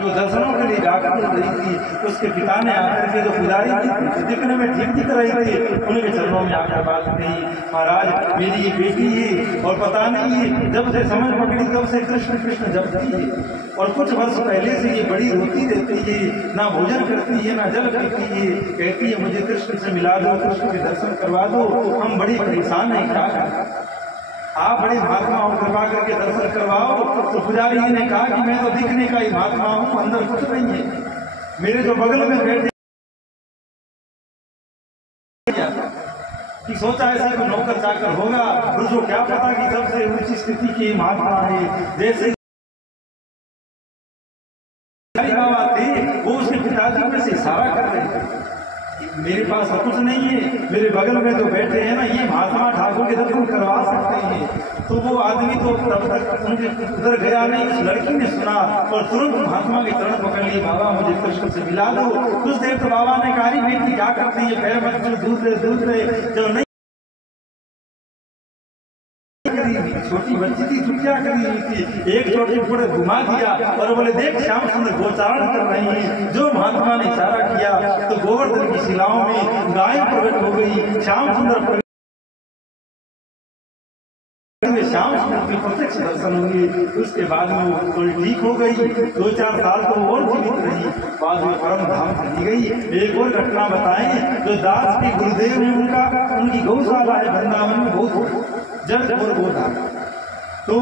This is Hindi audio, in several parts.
जो दर्शनों के लिए जाकर रही थी, उसके पिता ने आकर के जो पुजारी थी दिखने में ठीक दिख रही थी, उनके चरणों में आकर बात कही, महाराज मेरी ये बेटी है और पता नहीं है जब से समझ पकड़ी तब से कृष्ण कृष्ण जपती है और कुछ वर्ष पहले से ये बड़ी रोती रहती है, ना भोजन करती है ना जल पीती है, कहती है मुझे कृष्ण से मिला दो, कृष्ण के दर्शन करवा दो, हम बड़ी परेशान हैं, क्या करें, आप बड़े महात्मा और कृपा करके दर्शन करवाओ। तो पुजारी जी ने कहा कि मैं तो दिखने का ही महात्मा हूँ, अंदर कुछ नहीं है। मेरे जो बगल में बैठे कि सोचा ऐसा कोई नौकर चाकर होगा, मुझे क्या पता कि सबसे ऊंची स्थिति की महात्मा है। जैसे बाबा थे वो उसके पिताजी में से इशारा कर रहे थे, मेरे पास तो कुछ नहीं है, मेरे बगल में जो बैठे हैं ना ये महात्मा ठाकुर के दर्शन करवा सकते हैं। तो वो आदमी तो तब तक उनके उधर गया नहीं, उस लड़की ने सुना और तुरंत महात्मा के चरण पकड़ लिए, बाबा मुझे कृष्ण से मिला दो। कुछ देर तो बाबा ने कहा बेटी क्या करती है, पैर मत दूध दे, जब नहीं छोटी बच्ची थी तो क्या करी हुई थी, एक छोटी पूरे घुमा दिया और बोले देख श्याम सुंदर गोचारण कर रही है। जो महात्मा ने इशारा किया तो गोवर्धन की शिलाओं में गाय प्रकट हो गई, श्याम सुंदर श्याम सुंदर के प्रत्यक्ष दर्शन हुए। उसके बाद में वो थोड़ी ठीक हो गई, 2-4 साल तो और जीवित रही, बाद में परम धाम चली गई। एक और घटना बताएं, जो दास के गुरुदेव ने उनकी गौशाला है वृंदावन में, बहुत जड़ और गोधा, तो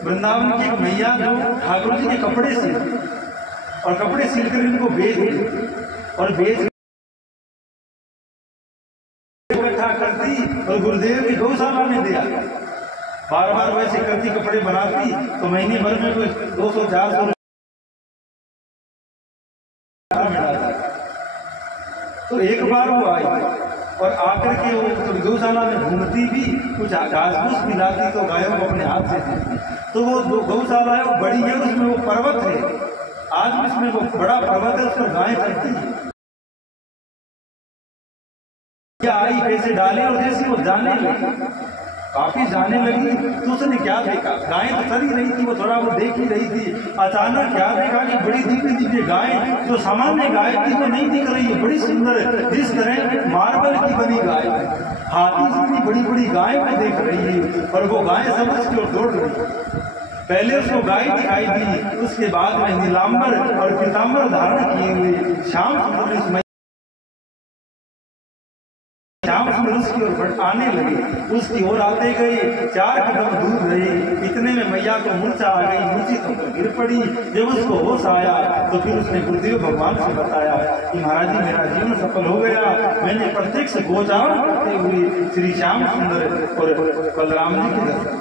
वृंदावन की एक मैया जो ठाकुर जी के कपड़े सिल और कपड़े सिलकर इनको बेच और बेच इकट्ठा करती और गुरुदेव की गौशाला में दिया। बार बार वैसे करती, कपड़े बनाती तो महीने भर में कोई 200-400 तो एक बार वो आई और आकर के वो गौशाला में घूमती भी, कुछ घास फूस मिलाती तो गायों को अपने हाथ से देती। तो वो गौशाला है वो बड़ी है, उसमें वो पर्वत है, आज भी उसमें वो बड़ा पर्वत है, उस पर गाय चलती है। क्या आई पैसे डाले और जैसे वो जाने लगी, काफी जाने लगी तो उसने क्या देखा, गाय तो चल ही रही थी, वो थोड़ा वो देख ही रही थी, अचानक क्या देखा कि बड़ी दिव्य दिव्य गाय, जो सामान्य गाय थी वो नहीं दिख रही है, बड़ी सुंदर, जिस तरह मार्बल की बनी गाय, हाथी जितनी बड़ी बड़ी गाय को देख रही है और वो गाय समझ की ओर दौड़ रही। पहले उसको गाय दिखाई दी, उसके बाद में नीलांबर और पीतांबर धारण किए हुए श्याम सुंदर उसकी ओर आने लगे, उसकी ओर आते गए, 4 कदम दूर रहे, इतने में मैया को मूर्छा आ गई, मूर्छित होकर गिर पड़ी। जब उसको होश आया तो फिर उसने गुरुदेव भगवान से बताया कि महाराज जी मेरा जीवन सफल हो गया, मैंने प्रत्यक्ष गोचारण करते हुए श्री श्याम सुंदर और बलराम जी के दर्शन।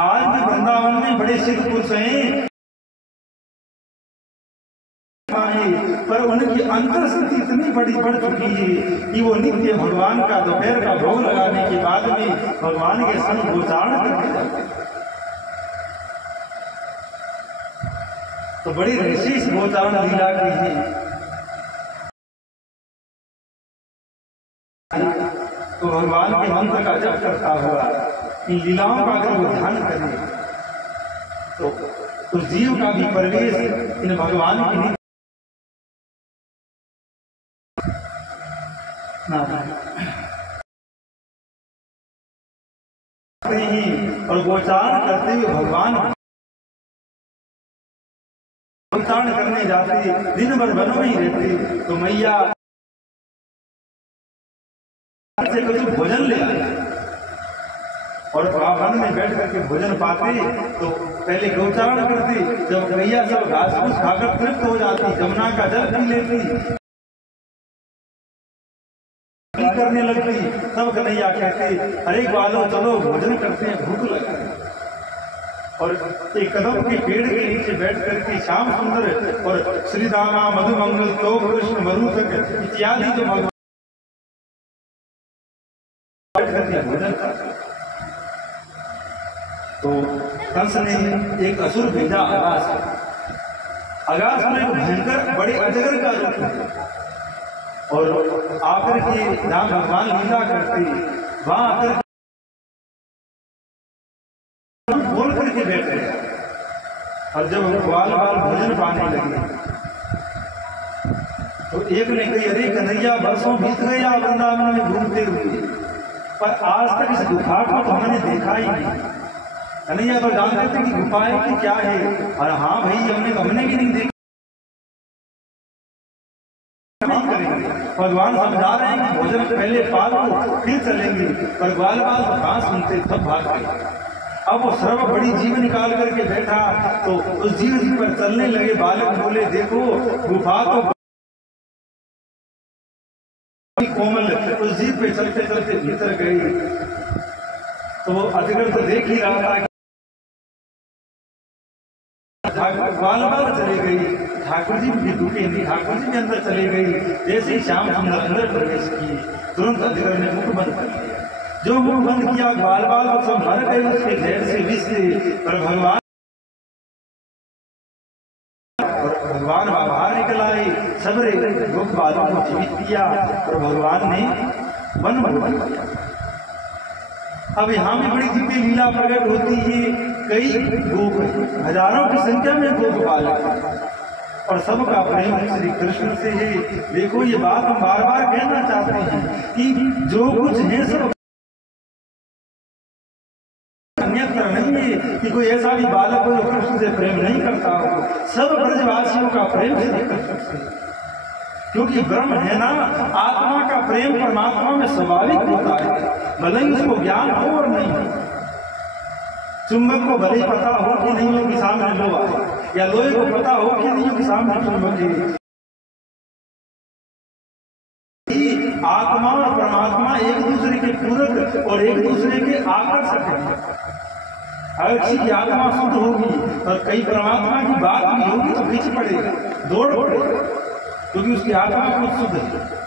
आज भी वृंदावन में बड़े सिद्ध पुरुष हैं, पर उनकी अंतर स्थिति इतनी बड़ी बढ़ चुकी है कि वो नित्य भगवान का दोपहर का भोग लगाने के बाद में भगवान के संग गोचारण करते जाते। तो बड़ी विशेष गोचारण लीला की है। तो भगवान के मंत्र का जप करता हुआ इन लीलाओं का अगर वो ध्यान करे तो उस जीव का भी प्रवेश इन भगवान की और गोचारण करते हुए भगवान गोचारण करने जाते, दिन भर वनों में ही रहते, तो मैया से कुछ भोजन ले आए और वन में बैठ करके भोजन पाते तो पहले गोचारण करते, जब मैया सब घास फूस खाकर तृप्त हो जाती, जमुना का जल पी लेती, करने लगती, तब कन्हैया कहते अरे ग्वालो चलो भोजन करते हैं, भूख लगी। और एक कदम के पेड़ के नीचे बैठ करके श्याम सुंदर और श्री दामा मधुमंगल तो कृष्ण मरुतक इत्यादि जो भगवान बैठ करके भोजन करते। तो कंस ने एक असुर भेजा अगास में भयंकर बड़े अजगर का रूप और आकर के जहाँ भगवान लीला करते वहां आकर के बैठ गया। और जब ग्वाल बाल भोजन पाने लगे तो एक ने कही, अरे कन्हैया वर्षों बीत गए आप वृंदावन में घूमते हुए, पर आज तक इस गुफा को तो हमने देखा ही नहीं। कन्हैया तो जानते थे कि गुफाएं की क्या है, और हाँ भाई हमने भी नहीं देखा। भगवान समझा रहे हैं कि भोजन पहले पालो फिर चलेंगे, पर ग्वाल बाल तो कहाँ सुनते, सब भाग गए। अब वो सर्व बड़ी जीव निकाल करके बैठा तो उस जीव पर चलने लगे। बालक बोले, देखो गुफा तो कोमल, उस जीव पे चलते चलते भीतर गई तो वो अजगर तो देख ही रहा था। ग्वाल बाल चले गई, ठाकुर जी भी रुके नहीं, ठाकुर जी भी अंदर चले गई। जैसे ही श्याम सुंदर अंदर प्रवेश किए, तुरंत अजगर ने मुख बंद कर लिया। जो मुख बंद किया, ग्वाल बाल सब मर गए उसके जहर से, विष से। पर भगवान बाहर निकल आए, सबरे लोक बालों को जीवित किया और भगवान ने वन भोजन किया। अब यहाँ भी बड़ी दिव्य लीला प्रकट होती है। कई गोप, हजारों की संख्या में गोप बालक, और सबका प्रेम श्री कृष्ण से है। देखो ये बात हम बार बार कहना चाहते हैं कि जो कुछ है सब अन्यत्र नहीं है कि कोई ऐसा भी बालक हो जो कृष्ण से प्रेम नहीं करता हो। सब ब्रजवासियों का प्रेम श्री कृष्ण से, क्योंकि ब्रह्म है ना, आत्मा का प्रेम परमात्मा में स्वाभाविक होता है, भले ही उसको ज्ञान हो और नहीं हो। चुंबक को भले ही पता हो कि नहीं हो कि सामने लोहा है, या लोहे को पता हो कि नहीं हो कि सामने चुंबक है। आत्मा और परमात्मा एक दूसरे के पूरक और एक दूसरे के आकर्षक हैं। अगर किसी की आत्मा शुद्ध होगी और कई परमात्मा की बात भी होगी तो पीछे पड़ेगा, दौड़ पड़ेगा, क्योंकि उसकी आत्मा खुद शुद्ध है।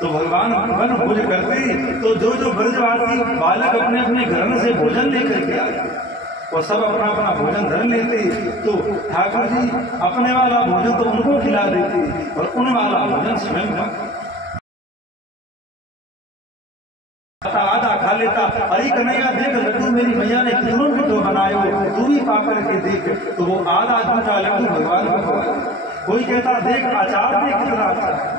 तो भगवान वन भोज करते तो जो ब्रजवासी बालक अपने अपने घर से भोजन लेकर के आए, वो सब अपना अपना भोजन धर लेते। तो ठाकुर जी अपने वाला भोजन तो उनको खिला देते और उन वाला भोजन स्वयं आधा खा लेता। अरे कन्हैया देख, लड्डू मेरी मैया ने कितनों को बनाए हो, तू भी पा करके देख। तो वो आधा झूठा लड्डू भगवान को, कोई कहता देख अचार देख कितना अच्छा,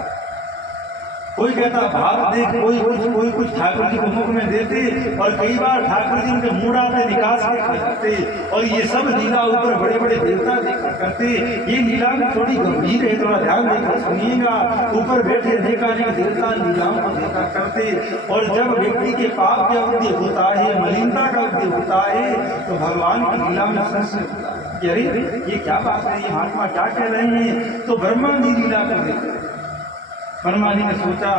कोई कहता भात देख, कोई कुछ ठाकुर जी को मुख में देते, और कई बार ठाकुर जी उनके मुंह आते निकास के खा जाते। और ये सब लीला ऊपर बड़े बड़े देवता देखा करते। ये लीला भी थोड़ी गंभीर है, थोड़ा ध्यान देकर सुनिएगा। ऊपर बैठे अनेकानेक देवता लीलाओं को देखा करते। और जब व्यक्ति के पाप का उद्य होता है, मलिनता का उद्य होता है, तो भगवान की लीला में संशय होता है कि अरे ये क्या बात है, ये महात्मा क्या कह रहे हैं। तो ब्रह्मा जी लीला को देखते, ब्रह्मा जी ने सोचा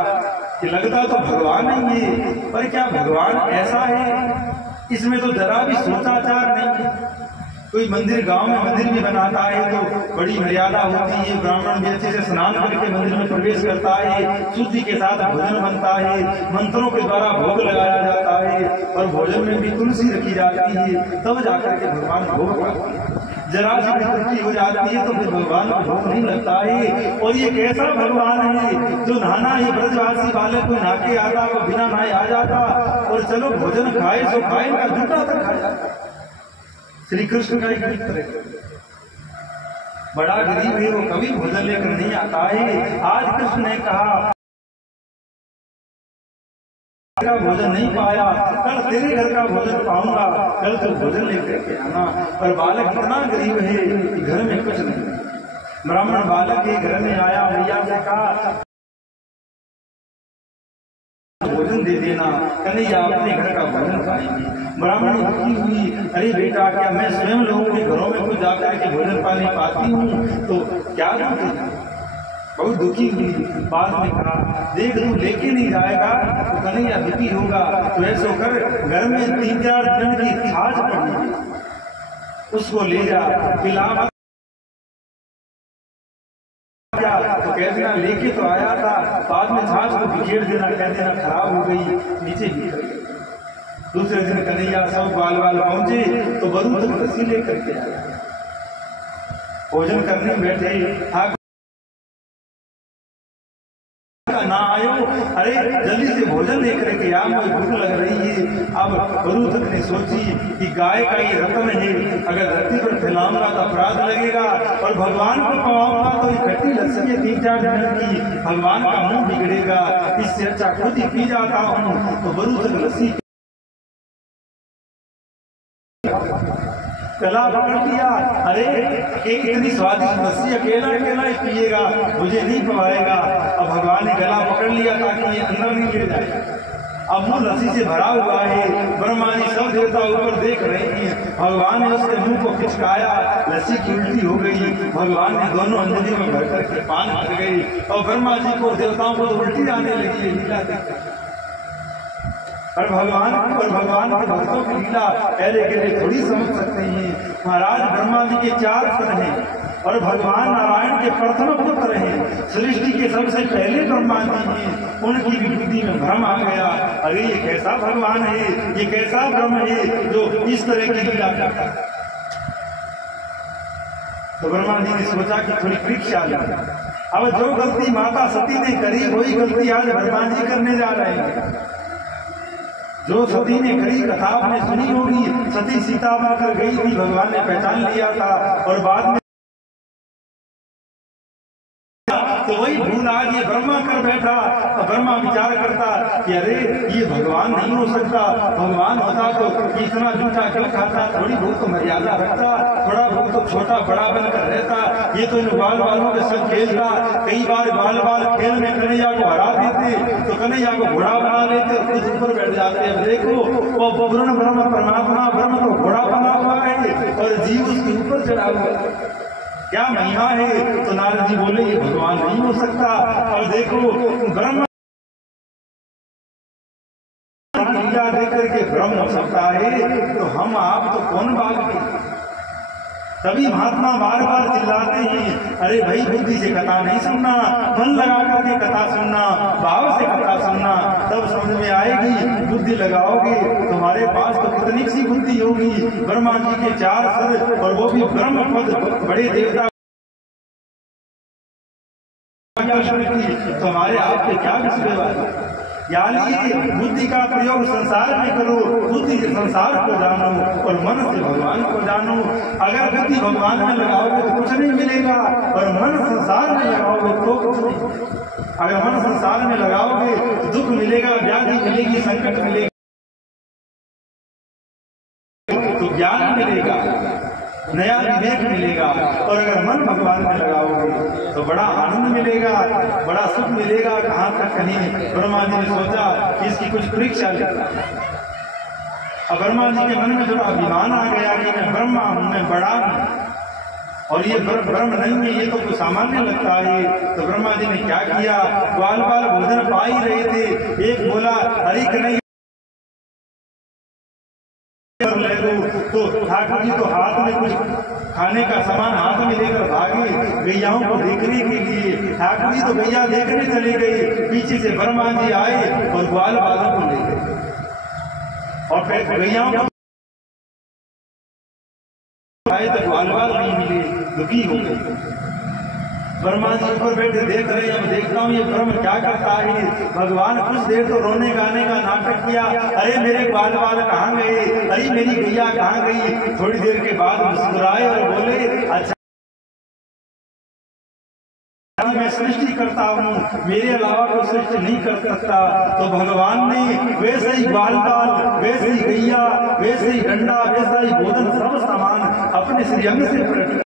कि लगता तो भगवान ही है, पर क्या भगवान ऐसा है, इसमें तो जरा भी सोचाचार नहीं है। कोई मंदिर, गांव में मंदिर भी बनाता है तो बड़ी मर्यादा होती है, ब्राह्मण भी अच्छे से स्नान करके मंदिर में प्रवेश करता है, शुद्धि के साथ भोजन बनता है, मंत्रों के द्वारा भोग लगाया जाता है, और भोजन में भी तुलसी रखी जाती है, तब जाकर के भगवान भोग पाते हैं। जरा सी विकृति हो जाती है तो फिर भगवान को भोग नहीं लगता है। और ये कैसा भगवान है जो नहाना है, ब्रजवासी बालक को नहा के आता, वो बिना नहाए आ जाता, और चलो भोजन खाए सो खाए, का जूता तक खा जाता। श्री कृष्ण का एक मित्र बड़ा गरीब है, वो कभी भोजन लेकर नहीं आता है। आज कृष्ण ने कहा का भोजन नहीं पाया, कल तेरे घर का भोजन पाऊंगा, कल तो भोजन लेकर के आना। पर बालक इतना गरीब है कि घर में कुछ नहीं। ब्राह्मण बालक के घर में आया, मैया से कहा भोजन दे देना, कन्हैया अपने घर का भोजन पाएंगे। ब्राह्मण दुखी हुई, अरे बेटा क्या मैं स्वयं लोगों के घरों में कुछ जाकर के भोजन पानी पाती हूँ, तो क्या दूँ। बहुत दुखी हुई। बाद में कहा देख तू लेके नहीं जाएगा तो कन्हैया दुखी होगा, तो ऐसा कर घर में 3-4 दिन की छाछ पड़ी, उसको ले जा पिला। तो कह देना लेके तो आया था, बाद में छाछ को बिखेर देना, कह देना खराब हो गई, नीचे गिर गई। दूसरे दिन कन्हैया सब बाल पहुंचे तो बरू तक रस्सी लेकर के आया। भोजन करने बैठे, ना आयो, अरे जल्दी से भोजन लेकर रहे कि यार मुझे भूख लग रही है। अब बरूतक ने सोची कि गाय का ये रत्न है, अगर धरती पर फैलाऊंगा तो अपराध लगेगा और भगवान को पवाऊंगा तो इकट्ठी लस्सी है 3-4 मिनट की, भगवान का मुंह बिगड़ेगा, इससे अच्छा खुद ही पी जाता हूँ। तो बरूतक लस्सी गला पकड़ लिया, अरे इतनी स्वादिष्ट लस्सी अकेला अकेला ही पिएगा, मुझे नहीं पवाएगा। अब भगवान ने गला पकड़ लिया ताकि ये अंदर नहीं ले जाए। अब मुंह लस्सी से भरा हुआ है, ब्रह्मा जी सब देवता ऊपर देख रहे हैं। भगवान ने उसके मुंह को खिचकाया, लस्सी की उल्टी हो गई। भगवान ने दोनों अंजलियों में भर करके पान भर गई और ब्रह्मा जी को देवताओं को तो उल्टी आने लगी लीला देखकर। और भगवान के भक्तों की लीला पहले के लिए थोड़ी समझ सकते हैं। महाराज ब्रह्मा जी के 4 सर हैं और भगवान नारायण के प्रथम पुत्र हैं, सृष्टि के सबसे पहले ब्रह्मा जी हैं। उनकी भी बुद्धि में भ्रम आ गया, अरे ये कैसा भगवान है, ये कैसा ब्रह्म है जो इस तरह की लीला करता है। तो ब्रह्मा जी ने सोचा कि थोड़ी परीक्षा ले। अब जो गलती माता सती ने करी वही गलती आज ब्रह्मा जी करने जा रहे हैं। जो सती ने करी कथा आपने सुनी होगी, सती सीता बनकर गई थी, भगवान ने पहचान लिया था और बाद में तो वही भूल आज ये ब्रह्मा कर बैठा। ब्रह्मा विचार करता कि अरे ये भगवान नहीं हो सकता, भगवान होता तो इतना झूठा क्यों खाता, थोड़ी बहुत तो मर्यादा रखता, थोड़ा बहुत तो छोटा बड़ा बनकर रहता। ये तो इन बाल बालों के संग खेलता, कई बार बाल बाल खेल में कन्हैया को हरा देते तो कन्हैया को घोड़ा बना लेते और खुद ऊपर बैठ जाते। अब देखो वो पूर्ण ब्रह्म परमात्मा ब्रह्म तो घोड़ा बना हुआ है और जीव उसके ऊपर चढ़ा हुआ है, क्या महिमा है। तो नारद जी बोले ये भगवान नहीं हो सकता। और देखो ब्रह्म लीला देकर के ब्रह्म हो सकता है तो हम आप तो कौन बाग के। तभी महात्मा बार बार चिल्लाते हैं, अरे भाई बुद्धि से कथा नहीं सुनना, मन लगा करके कथा सुनना, भाव से कथा सुनना, तब समझ में आएगी। बुद्धि लगाओगे तुम्हारे पास तो कितनी सी बुद्धि होगी। ब्रह्मा जी के 4 सर और वो भी ब्रह्म पद, बड़े देवता तुम्हारे आपके क्या विषय। यानी बुद्धि का प्रयोग संसार में करो, बुद्धि से संसार को जानो और मन से भगवान को जानो। अगर बुद्धि भगवान में लगाओगे तो कुछ नहीं मिलेगा और मन संसार में लगाओगे तो कुछ नहीं। अगर मन संसार में लगाओगे तो दुख मिलेगा, व्याधि मिलेगी, संकट मिलेगा, तो ज्ञान मिलेगा, नया विवेक मिलेगा। और अगर मन भगवान में लगाओगे तो बड़ा आनंद मिलेगा, बड़ा सुख मिलेगा। कहाँ तक कहीं ब्रह्मा जी ने सोचा कि इसकी कुछ परीक्षा लेता। अब ब्रह्मा जी के मन में थोड़ा अभिमान आ गया कि मैं ब्रह्मा हूं, मैं बड़ा हूं और ये ब्रह्म नहीं है, ये तो कुछ सामान्य लगता है। तो ब्रह्मा जी ने क्या किया, ग्वाल बाल भोजन पा ही रहे थे, एक बोला हरी कन्हैया तो ठाकुर जी तो हाथ में कुछ खाने का सामान हाथ में लेकर भागे गैयाओं को देखने के लिए। ठाकुर जी तो गैया देखने चले गए, पीछे से ब्रह्मा जी आए और ग्वाल बालों को ले गए और फिर गैयाओं को आए तो ग्वाल बाल नहीं मिले, दुखी हो गए। ब्रह्मा जी ऊपर बैठे देख रहे, अब देखता हूँ ये ब्रह्म क्या करता है। भगवान कुछ देर तो रोने गाने का नाटक किया, अरे मेरे ग्वाल बाल कहाँ गए, अरे मेरी गैया कहाँ गई। थोड़ी देर के बाद मुस्कुराए और बोले अच्छा मैं सृष्टि करता हूँ, मेरे अलावा कोई सृष्टि नहीं कर सकता। तो भगवान ने वैसे ही ग्वाल बाल, वैसे ही गैया, वैसे ही डंडा, वैसा ही भोजन सब सामान अपने श्रीअंग से प्रकट।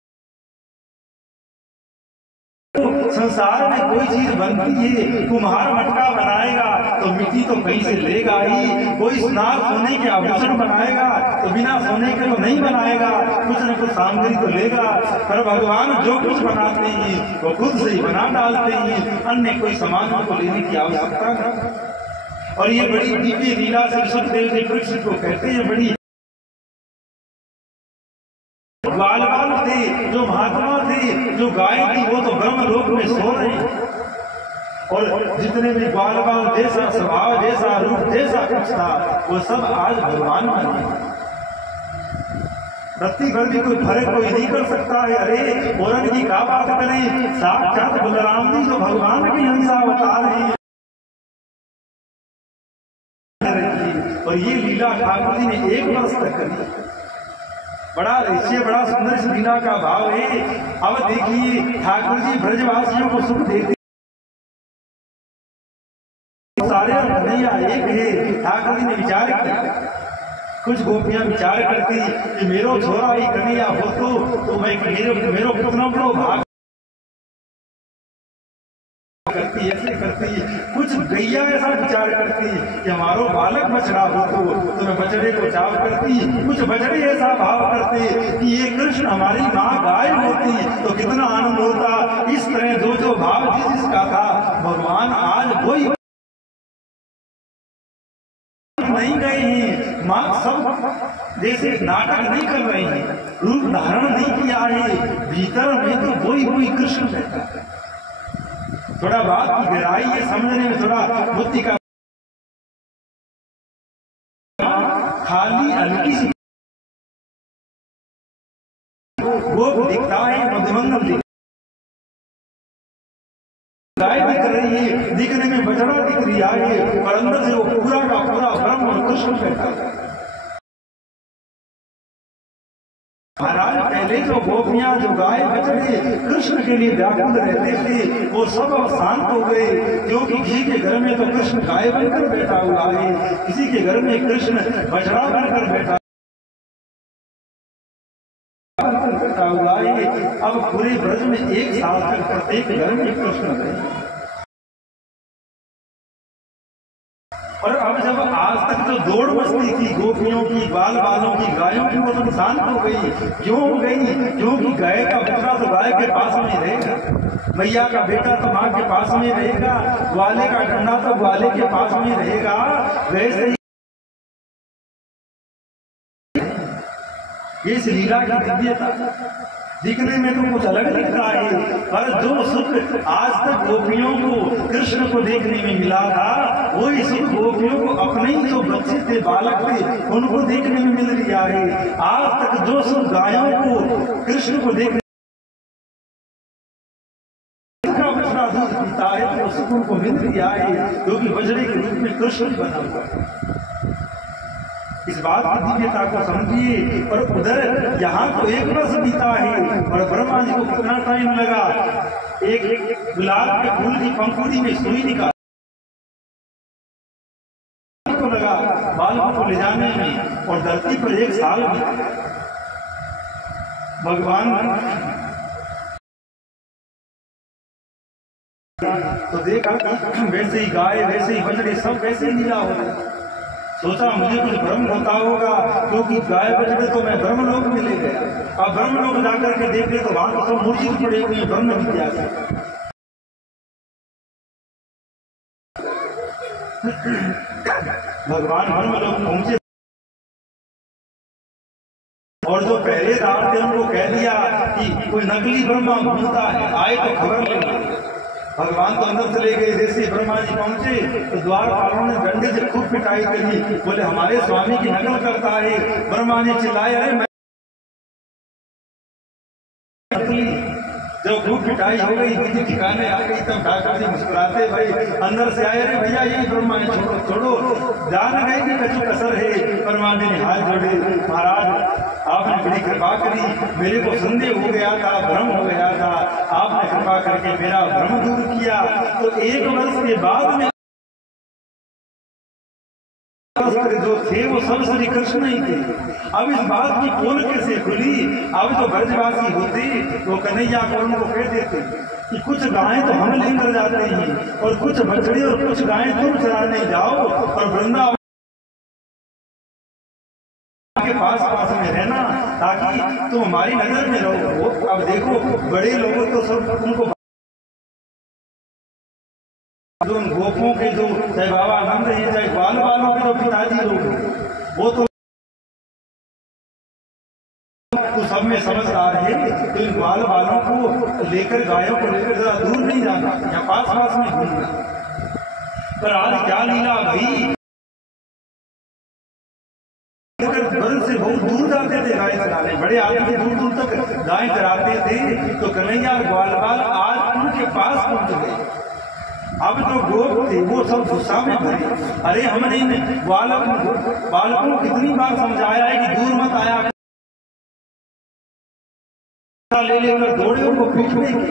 संसार में कोई चीज बनती है, कुम्हार मटका बनाएगा तो मिट्टी तो कहीं से लेगा ही, कोई सुनार सोने के आभूषण बनाएगा तो बिना सोने के तो नहीं बनाएगा, कुछ न कुछ सामग्री तो लेगा। पर भगवान जो कुछ बनाते हैं वो खुद से ही बना डालते हैं, अन्य कोई सामान को लेने की आवश्यकता नहीं। और ये बड़ी दिव्य लीला से सुखदेव जी वृक्ष को कहते हैं, बड़ी ग्वाल बाल थे, जो महात्मा थे, जो गाय थी वो तो ब्रह्म लोक में सो रही, और जितने भी ग्वाल बाल जैसा स्वभाव, जैसा रूप, जैसा कुछ था वो सब आज भगवान बने। रत्ती भर भी कोई फर्क कोई नहीं कर सकता है। अरे औरत की क्या बात करें, साक्षात बलराम जी जो भगवान की हंसा अवतार है। और ये लीला ठाकुर जी ने 1 वर्ष तक करी। बड़ा इससे बड़ा सुंदर इस लीला का भाव है। अब देखिए ठाकुर जी ब्रजवासियों को सुख देते सारे कन्हैया एक है। ठाकुर जी ने विचार किया, कुछ गोपियां विचार करती कि मेरो छोरा ही कन्हैया हो तो मैं मेरो कितना बड़ो भाग करती, ऐसे करती। कुछ गैया ऐसा विचार करती कि हमारो बालक बछड़ा हो तो मैं बछड़े को चाव करती। कुछ बछड़े ऐसा भाव करते कि ये कृष्ण हमारी माँ गाय होती तो कितना आनंद होता। इस तरह जो भाव जिसका था भगवान आज वही नहीं गए हैं। माँ सब जैसे नाटक नहीं कर रहे हैं, रूप धारण नहीं किया है, भीतर में तो वही कृष्ण रहता है। थोड़ा बात की गहराई है समझने में थोड़ा बुद्धि का खाली हल्की सी गोप दिखता है, मधुमंगल गाय दिख रही है, दिखने में बछड़ा दिख रहा है, पर अंदर से वो पूरा का पूरा ब्रह्म और कृष्ण बैठा है। महाराज पहले जो गोपियां जो गाय बछड़े कृष्ण के लिए व्याकुल रहते थे वो सब अब शांत हो गए, क्योंकि किसी के घर में तो कृष्ण गाय बनकर बैठा हुआ है, किसी के घर में कृष्ण बछड़ा बनकर बैठा हुआ है। अब पूरे ब्रज में 1 साल तक प्रत्येक घर में कृष्ण है। और अब जब आज तक जो दौड़ मस्ती थी गोपियों की, बाल बालों की, गायों की, वो तो नुकसान हो गई। क्यों हो गई? क्योंकि गाय का बच्चा तो गाय के पास में रहेगा, मैया का बेटा तो माँ के पास में रहेगा, ग्वाले का डंडा तो ग्वाले के पास में रहेगा। वैसे ही इस लीला की दिव्यता दिखने में तो कुछ अलग दिखता है, पर जो सुख आज तक गोपियों को कृष्ण को देखने में मिला था वही सुख गोपियों को अपने ही जो बच्चे थे, बालक थे, उनको देखने में मिल रहा है। आज तक जो सुख गायों को कृष्ण को देखने का बछड़ा दूध पीता है तो सुख उनको मिल रहा है, क्योंकि बछड़े के रूप में कृष्ण बना हुआ है। इस बात की दिव्यता को समझिए। और उधर यहाँ तो 1 वर्ष बीता है और ब्रह्मा जी को कितना टाइम लगा, एक गुलाब के फूल की पंखुड़ी में सुई निकाल को लगा बालों को ले जाने में, और धरती पर 1 साल में भगवान तो देखा वैसे ही गाय, वैसे ही बछड़े सब वैसे ही लीला हो रहे। सोचा मुझे कुछ भ्रम होता होगा, क्योंकि गाय बछड़े तो मैं ब्रह्मलोक में ले गया। अब ब्रह्मलोक जाकर के देखे तो वहां तो सब मूर्छित पड़े हुए ब्रह्म विद्या से। भगवान ब्रह्मलोक पहुंचे और जो पहरेदार थे उनको कह दिया कि कोई नकली ब्रह्मा घूमता है, आए तो खबर लेना। भगवान तो अंदर चले गए। जैसे ब्रह्मा जी पहुंचे तो द्वारपालों ने डंडे से खूब पिटाई करी, बोले हमारे स्वामी की नकल करता है। ब्रह्मा जी चिल्लाए, अरे मैं जब खूब पिटाई हो गई, दीदी ठिकाने आ गई, तब ठाकुर जी मुस्कुराते भाई अंदर से आए, अरे भैया यही ब्रह्मा जी छोड़ो जान गए कि कछु कसर है। ब्रह्मा जी ने हाथ जोड़े, महाराज आपने बड़ी कृपा करी, मेरे को संदेह हो गया था, भ्रम हो गया था, आपने कृपा करके मेरा भ्रम दूर किया। तो 1 वर्ष के बाद में जो थे वो सब श्री कृष्ण ही थे। अब इस बात की पोल कैसे खुली? अब जो ब्रजवासी होते वो कन्हैया को उनको कह देते कि कुछ गायें तो हम लेकर जाते हैं और कुछ बछड़े और कुछ गायें तुम चराने जाओ और वृंदावन के पास में रहना, ताकि तुम हमारी नजर में रहो। अब देखो बड़े लोगों तो सब उनको जो उन गोपों के जो चाहे बाबा आनंद है, चाहे बाल बालों के जो पिताजी लोग वो तो सब में समझदार है, तो इन बाल बालों को लेकर गायों को लेकर जरा दूर नहीं जाना या पास पास में घूमना। पर आज क्या लीला भाई, वन से बहुत दूर जाते थे गाय चराने, बड़े आदमी के दूर दूर तक गाय चराते थे। तो कन्हैया ग्वाल बाल आज उनके पास पहुंच गए। अब जो गोप थे वो सब गुस्सा में भरे, अरे हमने बालकों को कितनी बार समझाया है कि दूर मत आया ले लेकर दौड़े उनको पीटने के,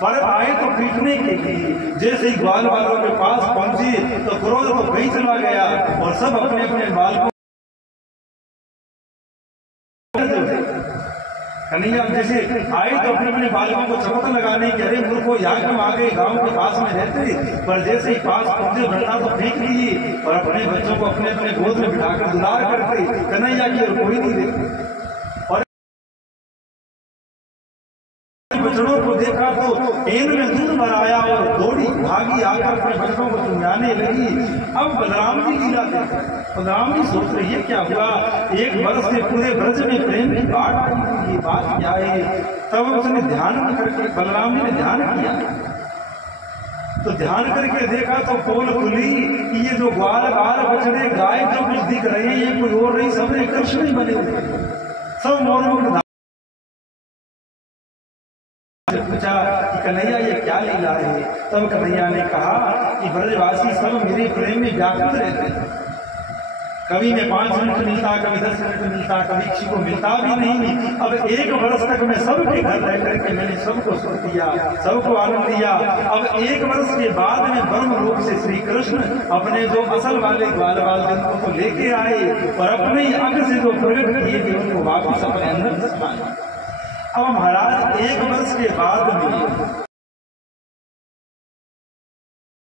पर आए तो पीटने के लिए। जैसे ही ग्वाल वालों के पास पहुंचे तो क्रोध तो कहीं चला गया और सब अपने अपने बालकों कन्हैया जैसे आए तो अपने अपने बालकों को चपत लगाने के, अरे मूर्खों यहाँ क्यों आ गए, गांव के पास में रहते। पर जैसे ही पास पहुंचे डंडा तो फेंक दिए और अपने बच्चों को अपने अपने गोद में बिठाकर दुलार करते। कन्हैया की और कोई नहीं देखते। बछड़ों को देखा तो एन में दूध भराया और दौड़ी भागी आकर अपने बछड़ों को चुंगाने लगी। अब बलराम जी लीला देखा, बलराम जी सोच रही है क्या हुआ, एक वर्ष से पूरे ब्रज में प्रेम की बात आई, ये बात क्या है। तब उसने ध्यान करके, बलराम जी ने ध्यान किया तो ध्यान करके देखा तो पोल खुली कि ये जो ग्वाल बाल बछड़े गाय जो कुछ दिख रहे हैं ये कोई और नहीं, सबने कृष्ण ही बने हुए, सब मोर पूछा कि कन्हैया ये क्या लीला है। तब कन्हैया ने कहा कि ब्रजवासी सब मेरे प्रेम में व्याकुल रहते हैं, कभी में 5 मिनट मिलता, कभी 10 मिनट मिलता, कभी किसी को मिलता भी नहीं। अब 1 वर्ष तक मैं सबके घर रह करके मैंने सबको सुख दिया, सबको आनंद दिया। अब 1 वर्ष के बाद में ब्रह्म रूप से श्री कृष्ण अपने जो असल वाले ग्वाल बाल जंतु को लेके आए और अपने ही अंग से जो प्रकट किए थे उनको वापस अपने अंदर समाये। अब महाराज 1 वर्ष के बाद में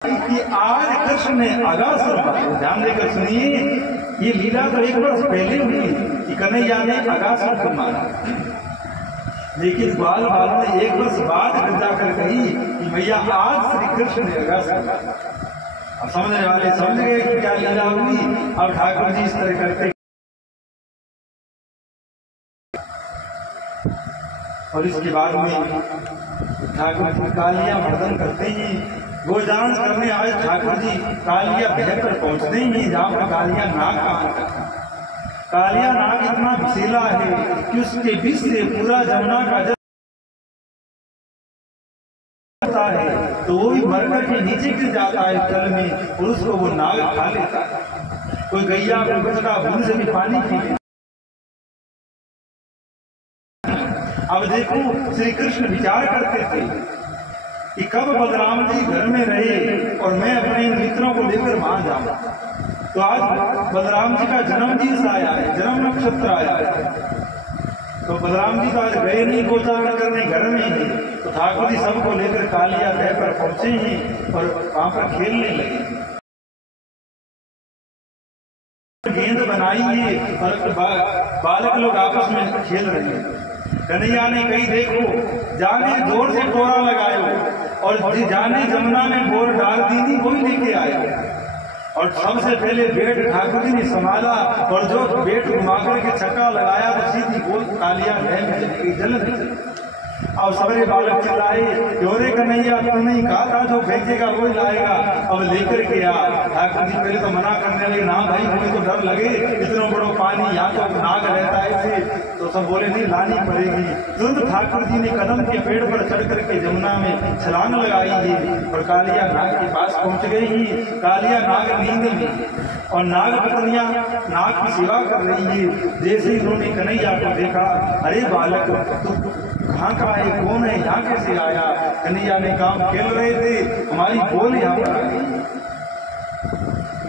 कि आज कृष्ण ने अगासुर, ध्यान देकर सुनिए, ये लीला तो 1 वर्ष पहले हुई कि कन्हैया ने अगासुर को मारा, लेकिन ग्वाल बाल ने 1 वर्ष बाद जाकर कही कि भैया आज श्री कृष्ण ने अगासुर मारा। अब समझने वाले समझ गए कि क्या लीला हुई। अब ठाकुर जी इस तरह करते और इसके बाद में ठाकुर जी कालिया मर्दन करते ही गोजांस करने आए ठाकुर जी कालिया बहकर पहुंचते ही जहां पर कालिया नाग काम करता। कालिया नाग इतना विशीला है कि उसके विष से पूरा जमुना का जल होता है तो वो भी मरकर के नीचे गिर जाता है जल में और उसको वो नाग खा लेता है। कोई गैया कोई बछड़ा भूल से भी पानी पी लेता। अब देखो श्री कृष्ण विचार करते थे कि कब बलराम जी घर में रहे और मैं अपने मित्रों को लेकर वहां जाऊं। तो आज बलराम जी का जन्म दिवस आया है, जन्म नक्षत्र आया है, तो बलराम जी तो आज गए नहीं गोचारण करने, घर में ही। तो ठाकुर जी सबको लेकर कालिया कह पर पहुंचे ही और वहां पर खेलने लगे। गेंद बनाई है और बालक लोग आपस में खेल रहे हैं। कन्हैया ने कही देखो जाने जोर से टोरा लगायो और जाने जमुना में बोर डाल दी थी वही लेके आए। और सबसे पहले बेट ठाकुर जी ने संभाला और जो बेट घुमा करके छक्का लगाया तो सीधी गोल कालिया में जल। अब सबरे बालक चिल्लाए जोरे कन्हैया तुमने ही कहा था जो फेंकेगा वही लाएगा, अब लेकर के आ। ठाकुर जी पहले तो मना करने लगे, ना भाई मुझे तो डर लगे, इतना बड़ा पानी यहाँ तो नाग रहता है इसे, तो सब बोले नहीं लानी पड़ेगी। तुरंत ठाकुर जी ने कदम के पेड़ पर चढ़ करके जमुना में छलांग लगाई है और कालिया नाग के पास पहुंच गई ही। कालिया नाग नींद में और नाग पत्नियां नाग की सेवा कर रही है। जैसे ही उन्होंने कन्हैया को देखा, अरे बालक तू कहाँ का है, कौन है, यहाँ कैसे आया। कन्हैया ने काम खेल रहे थे, हमारी बोल यहाँ पर आ गई।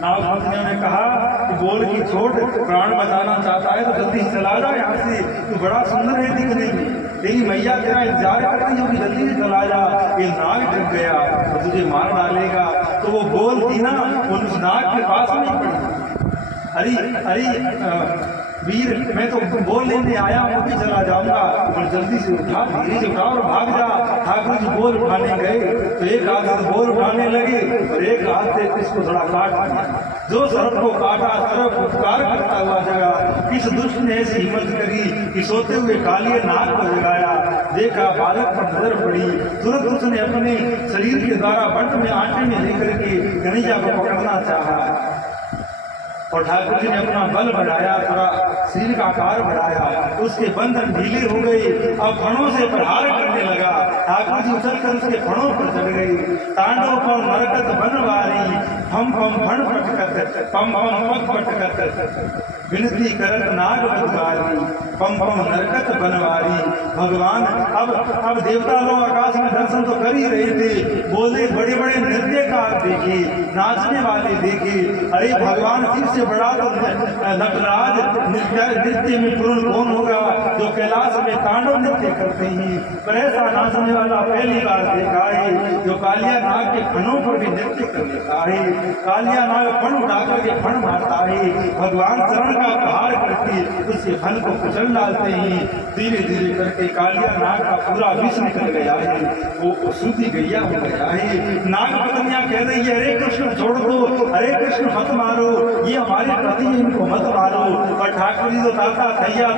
नाग पत्नियों ने कहा कि बोल की छोट प्राण बचाना चाहता है तो जल्दी चला जा यहाँ से, तू बड़ा सुंदर है दिखने में, तेरी मैया तेरा इंतजार कर रही होगी, जल्दी से चला जा, ये नाग जग गया तो तुझे मार डालेगा। तो वो बोल थी ना उस नाग के पास नहीं पड़ी। अरे वीर मैं तो बोल लेने आया हूँ, भी चला जाऊंगा, और जल्दी से उठा, धीरे से उठा और भाग जा। ठाकुर जी बोल उठाने गए तो एक हाथ से बोल उठाने लगे और एक हाथ से इसको थोड़ा काट दिया। जो सरफ को काटा सरफ उपकार करता हुआ जगा। किस दुष्ट ने ऐसी हिम्मत करी कि सोते हुए कालिए नाग को जगाया। देखा बालक पर नजर पड़ी, तुरंत उसने अपने शरीर के द्वारा बंट में आटे में लेकर के कन्हैया को पकड़ना चाहा। और ठाकुर जी ने अपना बल बढ़ाया, थोड़ा शरीर का आकार बढ़ाया, उसके बंधन ढीले हो गए। अब फणों से प्रहार करने लगा। ठाकुर जी उछलकर उसके फणों पर चढ़ गए। तांडव पर मरकत बनवारी, फम फम फण पटकत, पम पम पग पटकत, विनती करत नाग बदवारी, पम पम नरकत बनवारी। भगवान अब देवता लोग आकाश में दर्शन तो कर ही रहे थे, बोले बड़े बड़े नृत्यकार देखे, नाचने वाले देखे। अरे भगवान शिव से बड़ा तो नटराज नृत्य में पूर्ण कौन होगा जो कैलाश में तांडव नृत्य करते हैं। पर ऐसा नाचने वाला पहली बार देखा है जो कालिया नाग के फणों पर भी नृत्य कर लेता है। कालिया नाग फण उठाकर के फण मारता है, भगवान चरण का प्रहार करके उसके फन को कुचल डालते हैं। धीरे धीरे करके कालिया नाग का पूरा विष निकल गया है, वो सूती गैया हो गया है। नाग पत्नियां कह रही है हरे कृष्ण छोड़ दो, हरे कृष्ण मत मारो, ये हमारे पति हैं, इनको मत मारो। और ठाकुर जी तो ताता थैया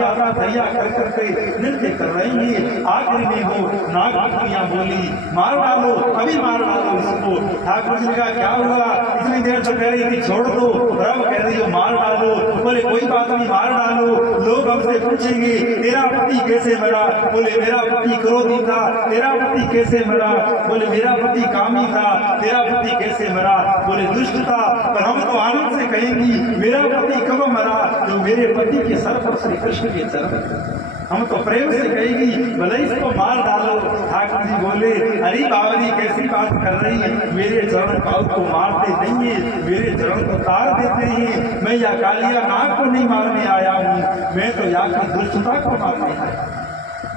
कर करके नृत्य कर रही है। आखिर में वो नाग पत्नियां बोली मार डालो, अभी मार डालो इसको। ठाकुर जी ने कहा क्या हुआ, इतनी देर तो कह रही थी छोड़ दो, रब कह रही हो मार डालो। बोले कोई बात नहीं मार डालो, लोग हमसे पूछेंगे तेरा पति कैसे मरा। बोले मेरा पति क्रोधी था। तेरा पति कैसे मरा। बोले मेरा पति कामी था। तेरा पति कैसे मरा। बोले दुष्ट था। पर हम तो आनंद से कहेंगी मेरा पति कब मरा, जो मेरे पति के सर पर श्री कृष्ण के चरण। हम तो प्रेम से कहेगी भले इसको मार डालो। ठाकुर जी बोले अरे बावली कैसी बात कर रही है, मेरे चरण पाँव को मारते नहीं है, मेरे चरण को तार देते हैं। मैं या कालिया नाग को नहीं मारने आया हूँ, मैं तो यहाँ की दुष्टता को मारने आया।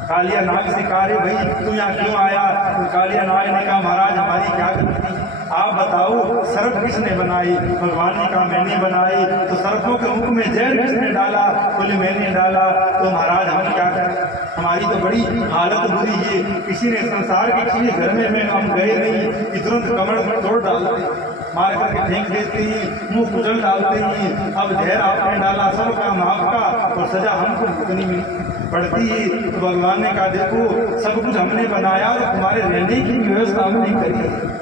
कालिया नाग से कहा रे भाई तू यहाँ क्यों आया। तो कालिया नाग ने कहा महाराज हमारी क्या गलती, आप बताओ सर्प किसने बनाई। भगवान ने कहा मैंने बनाई। तो सर्पों के मुख में जहर किसने डाला। बोले मैंने डाला। तो महाराज हम क्या करें, हमारी तो बड़ी हालत बुरी है, किसी ने संसार के किसी घर में हम गए नहीं कि तुरंत कमर तोड़ डालते, मार करके फेंक देते हैं, मुंह कुचल डालते हैं। अब जहर आपने डाला, सब काम आपका और सजा हमको भुगतनी पड़ती है। तो भगवान ने कहा देखो सब कुछ हमने बनाया और तुम्हारे रहने की व्यवस्था हमने करी,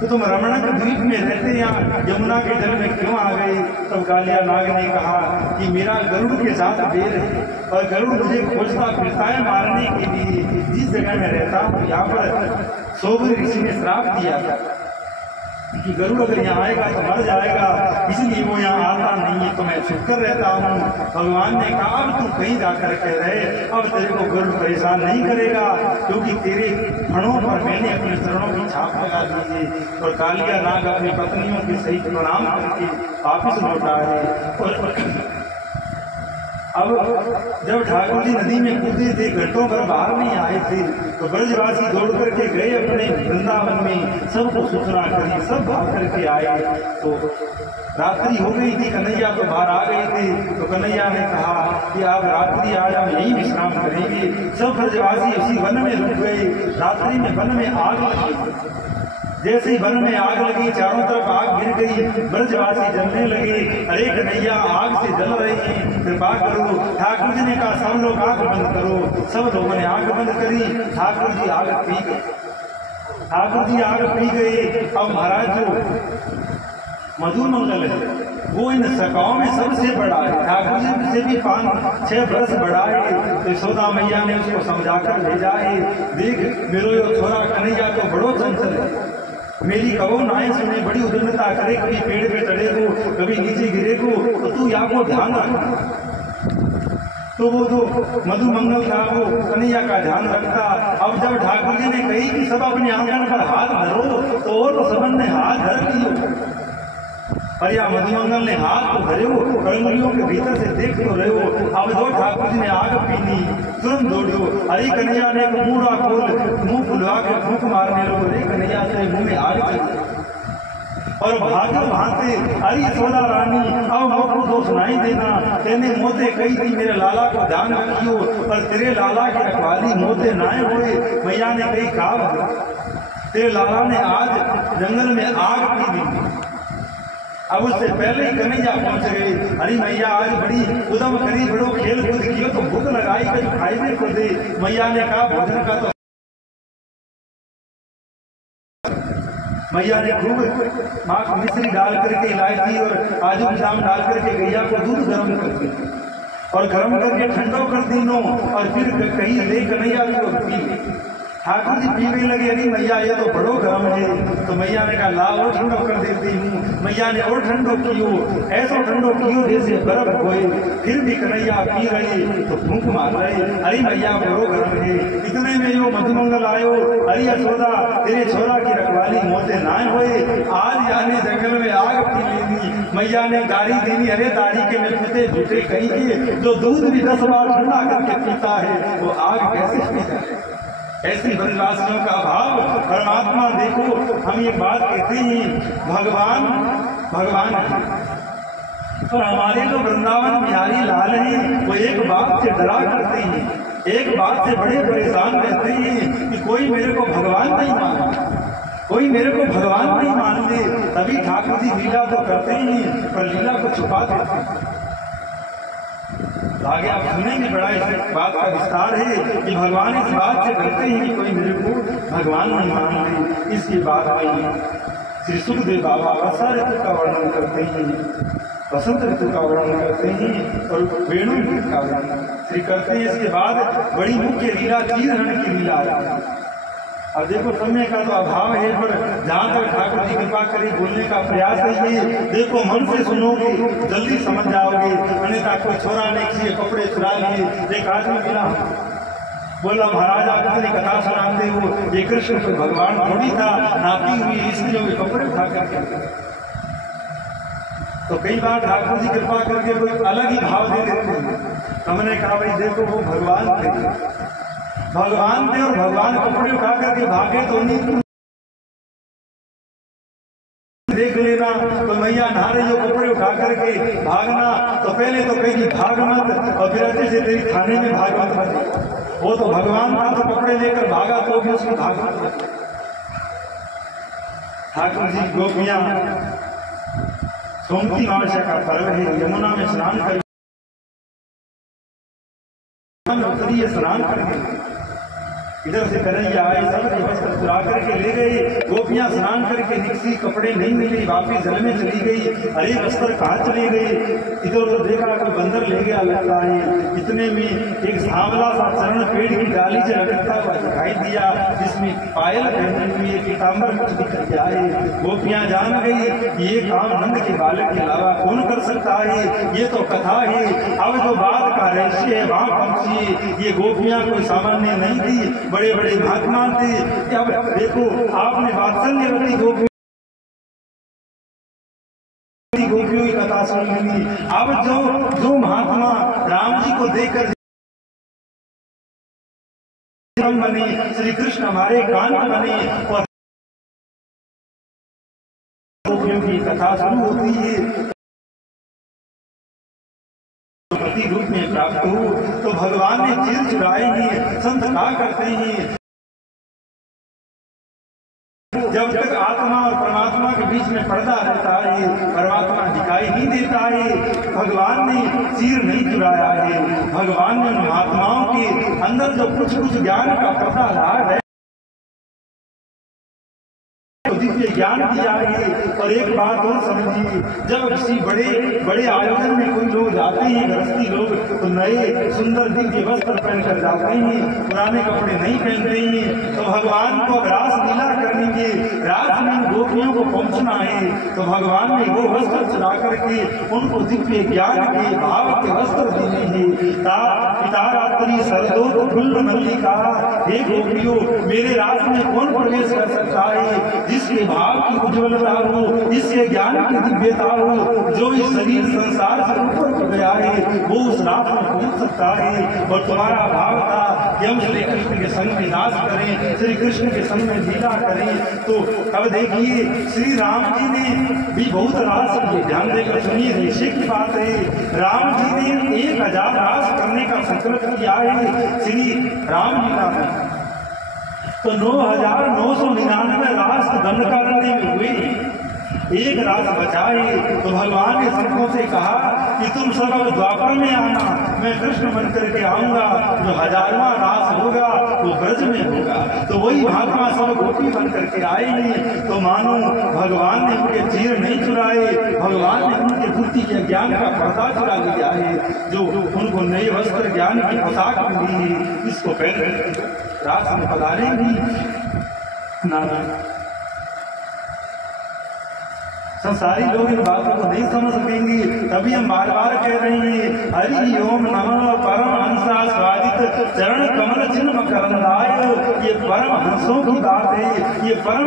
तो तुम रमणक द्वीप में रहते यहाँ यमुना के जल में क्यों आ गए। तब कालिया नाग ने कहा कि मेरा गरुड़ के साथ बेर है और गरुड़ मुझे खोजता फिरता है मारने के लिए। जिस जगह में रहता हूँ यहाँ पर सोबरी ऋषि ने श्राप दिया कि गरुड़ अगर यहाँ आएगा तो मर जाएगा, इसलिए वो यहाँ आता नहीं है, तो मैं छुपकर रहता हूँ। भगवान ने कहा अब तू कहीं जाकर कह रहे, अब तेरे को गरुड़ परेशान नहीं करेगा, क्योंकि तेरे फणों पर मैंने अपने चरणों की छाप लगा दी है। और कालिया नाग अपनी पत्नियों के सहित प्रणाम करके वापिस लौटा है। और अब जब ठाकुर जी नदी में कूदे थे, घंटों भर बाहर नहीं आए थे, तो ब्रजवासी दौड़ करके गए अपने वृंदावन में, सबको सूचना करी, सब भाग करके आए। तो रात्रि हो गई थी, कन्हैया तो बाहर आ गए थे। तो कन्हैया ने कहा कि आप रात्रि आज हम यही विश्राम करेंगे। सब ब्रजवासी उसी वन में रुक गए। रात्रि में वन में आग लगी, जैसे ही वन में आग लगी चारों तरफ आग गिर गई, ब्रजवासी जलने लगे। अरे कन्हैया आग से जल रहे हैं, कृपा करो। ठाकुर जी ने कहा सब लोग आग बंद करो। सब लोगों ने आग बंद करी। ठाकुर जी आग पी गए। ठाकुर जी आग पी गए। अब महाराज जो मधुर मंगल है वो इन सखाओं में सबसे बड़ा है। ठाकुर जी से भी 5-6 बरस बड़ा है। तो यशोदा मैया ने उसको समझाकर भेजा है, देख मेरो यो छोरा कन्हैया तो बड़ो चंचल है, मेरी कहो नाए सुने, बड़ी उद्दंडता करे, कभी पेड़ पे चढ़े को, कभी नीचे गिरे को, तो तू यहाँ को ध्यान रखना। तो वो जो मधु मंगल था वो कन्हैया का ध्यान रखता। अब जब ठाकुर जी ने कही कि सब अपने आंगन पर हाथ धरो, तो और तो सबन ने हाथ धर लियो। और या मधुमंगल ने हाथ तो धरे हो, कड़ंगलियों के भीतर से देख तो रहे हो। अब दो ठाकुर जी ने आग पीनी, तुरंत दौड़ो। अरे कन्हैया ने मुंह खोल, मुंह खुलवा के फूंक मारने लगे। अरे कन्हैया से मुंह में आग चली और भागे भागते, अरे यशोदा रानी अब मोको तो सुनाई देना, तेने मोते कही थी मेरे लाला को ध्यान रखियो, पर तेरे लाला की रखवाली मोते नाए हुए। मैया ने कही कहा तेरे लाला ने आज जंगल में आग पी दी। अब उससे पहले ही कन्हैया पहुंच गए। अरे मैया आज बड़ी उदम करी, बड़ो खेल कूद कियो, तो भूख लगाई कुछ खाई को दे। मैया ने कहा भोजन का तो मैया ने खूब माँ मिश्री डाल करके इलायची और काजू बादाम डाल करके गैया को दूध गर्म कर दी और गर्म करके ठंडो कर दी नो, और फिर कहीं ले कन्हैया को पी। ठाकुर जी पीने लगे, अरे मैया ये तो बड़ो गर्म है। तो मैया ने कहा ला और ठंडो कर देती हूँ। मैया ने और ठंडो कियो, ऐसा ठंडो कियो जैसे बर्फ होए। फिर भी कन्हैया पी रहे तो फूंक मार रहे, अरे मैया बड़ो गर्म है। इतने में यो मधुमंगल आयो, अरे यशोदा तेरे छोरा की रखवाली मोते ना होए, आज यानी जंगल में आग पी लेनी। मैया ने गाड़ी देनी, अरे दाढ़ी के में पुते झूठे कहीं के, जो दूध भी 10 बार ठंडा करके पीता है वो आग कैसे पीता है। ऐसी ब्रजवासियों का भाव परमात्मा। देखो हम ये बात कहते हैं भगवान भगवान और हमारे जो वृंदावन बिहारी लाल हैं वो एक बात से डरा करते हैं, एक बात से बड़े परेशान रहते हैं कि कोई मेरे को भगवान नहीं माने, कोई मेरे को भगवान नहीं मानते। तभी ठाकुर जी लीला तो करते हैं पर लीला को छुपा देते हैं। आगे आप सुनेंगे, बड़ा इस बात का विस्तार है कि भगवान इस बात से डरते हैं कि कोई मेरे को भगवान नहीं मानते। इसकी बात में श्री सुखदेव बाबा वर्षा ऋतु का वर्णन करते हैं, बसंत ऋतु का वर्णन करते हैं और वेणु गीत का वर्णन श्री करते हैं। इसके बाद बड़ी मुख्य लीला चीरहरण की लीला है। अब देखो समय का तो अभाव है, पर जहाँ तक ठाकुर जी कृपा करी बोलने का प्रयास है ये देखो मन से सुनोगे जल्दी समझ जाओगे। अन्यथा कोई छोरा ने किसी कपड़े चुरा लिए, एक आदमी मिला बोला महाराज आप कितनी कथा सुनाते हो, ये कृष्ण कोई भगवान थोड़ी था, नाती हुई स्त्रियों के कपड़े उठा करके। तो कई बार ठाकुर जी कृपा करके कोई अलग ही भाव दे देते हैं। हमने कहा भाई देखो वो भगवान थे, भगवान थे और भगवान कपड़े उठा करके भागे तो नहीं देख लेना। तो मैया नहा रही हो कपड़े उठा करके भागना, तो पहले तो कहीं भाग मत और फिर अच्छे से तेरी खाने में भाग मत बने। वो तो भगवान था तो कपड़े लेकर भागा तो भी उसकी भाग मत। ठाकुर जी गोपियां सोमती अमावस्या का पर्व है, यमुना में स्नान कर स्नान करके इधर से कन्हैया आए, सब वस्त्र चुरा करके ले गए। गोपियां स्नान करके निकसी, कपड़े नहीं मिले, वापिस जल में चली गई। अरे वस्त्र कहाँ चले गए, इधर उधर देखा कोई बंदर ले गया लगता है। इतने में एक सांवला सा चरण पेड़ की डाली से लटकता हुआ दिखाई दिया, जिसमें पायल पहने हुए पीताम्बर कुछ दिख गया है। गोपियां जान गई ये काम नंद के बालक के अलावा कौन कर सकता है, ये तो कथा है। अब जो बात का रहस्य है वहां पहुंचिए। ये गोपियां कोई सामान्य नहीं थी, बड़े बड़े महात्मा थे। अब देखो आपने वात्सल्यवती गोपियों की कथा सुन ली। अब जो महात्मा राम जी को देखकर बने, श्री कृष्ण हमारे कांत बने और गोपियों की कथा शुरू होती है रूप में प्राप्त हो। तो भगवान ने चीर चुराएंगे, संत कहा करते हैं जब तक आत्मा और परमात्मा के बीच में पर्दा रहता है परमात्मा दिखाई नहीं देता है। भगवान ने चीर नहीं चुराया है, भगवान ने महात्माओं के अंदर जो कुछ ज्ञान का पर्दा रहा है दिव्य ज्ञान दिया है। और एक बात और समझिए, जब किसी बड़े आयोजन में कोई लोग जाते हैं, गृहस्थी लोग, तो नए सुंदर दिव्य वस्त्र पहनकर जाते हैं, पुराने कपड़े नहीं पहनते हैं। तो भगवान को रास लीला करनी है, रास में गोपियों को पहुंचना है, तो भगवान ने वो वस्त्र चुरा करके उनको दिव्य ज्ञान के भाव के वस्त्र दिए हैं। पितारात्रि सरदोत फुल्ल मल्लिका, हे गोपियों मेरे रास में कौन प्रवेश कर सकता है जिसके भाव की उज्ज्वलता हो, जिसके ज्ञान की दिव्यता हो, जो इस शरीर संसार से ऊपर हो गया है वो उस रात में पहुंच सकता है। और तुम्हारा भाव था कि हम श्री कृष्ण के संग में नाच करें, श्री कृष्ण के संग में लीला करें। तो अब देखिए श्री राम जी ने भी बहुत रास, ध्यान देकर सुनिए, निश्चय की बात है, राम जी ने 1000 रास करने का संकल्प किया है श्री राम लीला में। तो 9,999 रास दंडकारण्य में हुए। एक रात बचाए तो भगवान ने संतों से कहा कि तुम सब अब द्वापर में आना, मैं कृष्ण बन करके आऊंगा, जो हजारवां रास होगा वो ब्रज में होगा। तो वही महात्मा सब गोपी बन करके आएंगे। तो मानो भगवान ने उनके चीर नहीं चुराए, भगवान ने उनके बुद्धि के ज्ञान का पर्दा चुरा दिया है, जो उनको नए वस्त्र ज्ञान की पोशाक मिली है, इसको पहन रात में पधारेंगी। संसारी लोग इन बातों को नहीं समझ सकेंगे, तभी हम बार बार कह रहे हैं हरि ओम नमः परम हंसा स्वादित चरण कमल चिन्ह करंदाय। ये परम हंसों की बात है, ये परम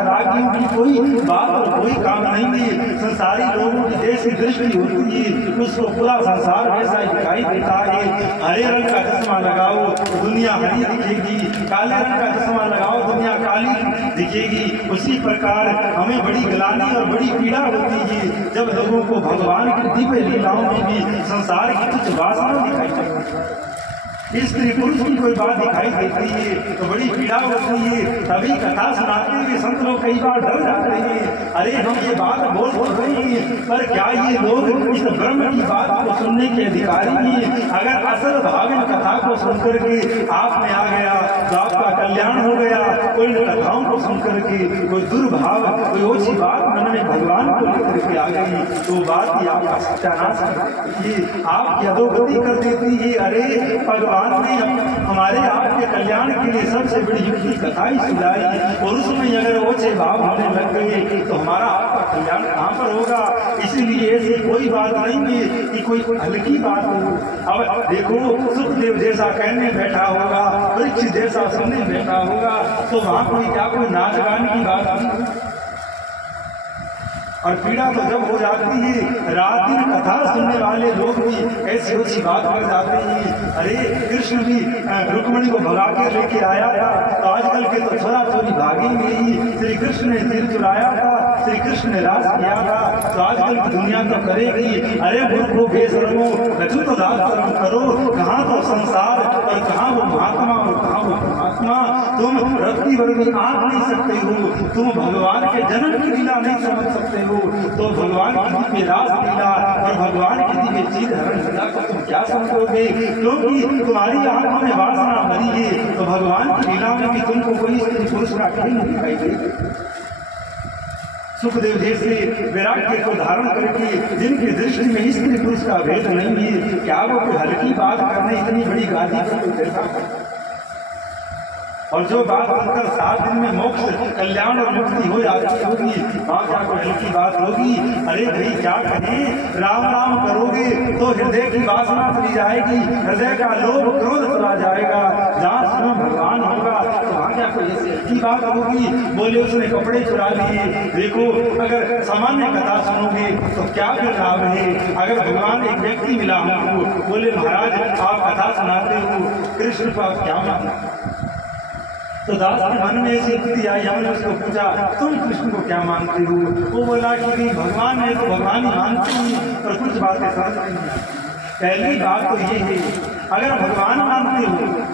रागियों की कोई बात और कोई काम नहीं है। संसारी लोगों की जैसी दृष्टि होती है उसको पूरा संसार वैसा ही दिखाई देता है। हरे रंग का चश्मा लगाओ दुनिया हरी दिखेगी, काले रंग का चश्मा लगाओ दुनिया काली दिखेगी। उसी प्रकार हमें बड़ी ग्लानि और बड़ी पीड़ा होती है जब लोगों को भगवान की दिव्य लीलाओं में भी संसार की कुछ वासना दिखाई देती है, स्त्री पुरुष की कोई बात दिखाई देती है तो बड़ी पीड़ा होती है। तभी कथा सुनाते हुए संत लोग कई बार डर जाते हैं, अरे हम ये बात बोल रहे हैं पर क्या ये लोग इस ब्रह्म की बात को सुनने के अधिकारी हैं? अगर असल भाव इन कथा को सुनकर के आप में आ गया तो आपका कल्याण हो गया। कोई कथाओं को सुनकर के कोई दुर्भाव कोई ओछी बात मन में भगवान को लेकर के आ गई तो बात ही आपका सत्यानाश ये आपकी अधोगति कर देती है। अरे भगवान ने हमारे आपके कल्याण के लिए सबसे बड़ी युक्ति कथा ही सुझाई और उसमें अगर ओछे भाव होने लग गए तो हमारा आपका कल्याण कहाँ पर होगा। इसीलिए ऐसी कोई बात नहीं है कि कोई हल्की बात हो। अब देखो सुखदेव जैसा कहने बैठा होगा, परीक्षित जैसा सुनने बैठा होगा तो वहाँ कोई नाच गान की बात नहीं। और पीड़ा तो जब हो जाती है रात दिन कथा सुनने वाले लोग भी ऐसी अच्छी बात कर जाते हैं। अरे कृष्ण भी रुक्मणी को भगा के लेके आया था तो आजकल के तो छोरा छोरी भागेंगे ही। श्री कृष्ण ने तीर चुराया था, श्री कृष्ण ने राज किया था तो आजकल की दुनिया तो करेगी। अरे मूर्खों बेशर्मो कछु तो दास कर्म करो, कहाँ तो संसार और कहाँ वो महात्मा और कहाँ वो परमात्मा। तुम रत्ती वर्गी आंख नहीं सकते हो, तुम भगवान के जन्म की लीला नहीं समझ सकते हो, तो भगवान की दिव्य रास लीला और भगवान की दिव्य चीज हरण लीला को तुम क्या समझोगे? क्योंकि तुम्हारी आंखों में वासना भरी है तो भगवान की लीला में भी तुमको कोई स्त्री पुरुष का कहीं नहीं दिखाई देगा। सुखदेव जैसे वैराग्य को धारण करके जिनकी दृष्टि में स्त्री पुरुष का भेद नहीं है, क्या वो कोई हल्की बात करने इतनी बड़ी गादी पर कोई बैठा? और जो बात सुनकर 7 दिन में मोक्ष कल्याण और मुक्ति हो जाती होगी वहाँ क्या कोई हल्की बात होगी? अरे भाई क्या कहें, राम राम करोगे तो हृदय की वासना चली जाएगी, हृदय का लोभ क्रोध चला जाएगा। जहाँ स्वयं भगवान होगा तो वहाँ क्या कोई ऐसी हल्की बात होगी? बोले उसने कपड़े चुरा लिए। देखो अगर सामान्य कथा सुनोगे तो क्या फिर लाभ है? अगर भगवान एक व्यक्ति मिला हमको, बोले महाराज आप कथा सुनाते हो कृष्ण को आप क्या मानते? तो दास के मन में ऐसी स्थिति आई, हमने उसको पूछा तुम कृष्ण को क्या मानते हो? वो बोला कि भगवान है तो भगवान ही मानते हैं पर कुछ बातें समझ नहीं आती। पहली बात तो ये है अगर भगवान मानते हो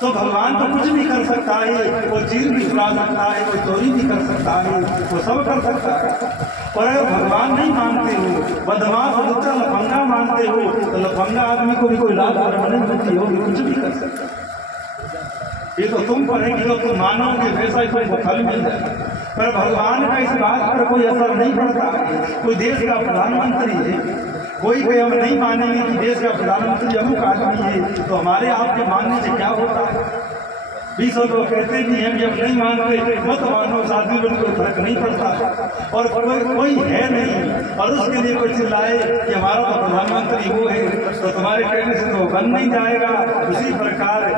तो भगवान तो कुछ भी कर सकता है, वो चीर भी चुरा सकता है, वो चोरी भी कर सकता है, वो सब कर सकता है। और अगर भगवान नहीं मानते हो, बदमाश लुच्चा लफंगा मानते हो तो लफंगा आदमी को भी कोई लाभ नहीं मिलती होगी, कुछ भी कर सकता है। ये तो तुम पर है कि जो तुम मानोगे वैसा ही तुमको फल मिल जाए। पर भगवान का इस बात पर कोई असर नहीं पड़ता। कोई देश का प्रधानमंत्री है, कोई हम नहीं मानेंगे कि देश का प्रधानमंत्री अमुक आदमी है तो हमारे आपके मानने से क्या होता है? 20 लोग कहते भी हैं कि अब नहीं मानते मत मानो, साधु में कोई फर्क नहीं पड़ता। और कोई है नहीं और उसके लिए कोई चिल्लाए कि हमारा तो प्रधानमंत्री वो है तो तुम्हारे कहने से तो बन नहीं जाएगा। उसी प्रकार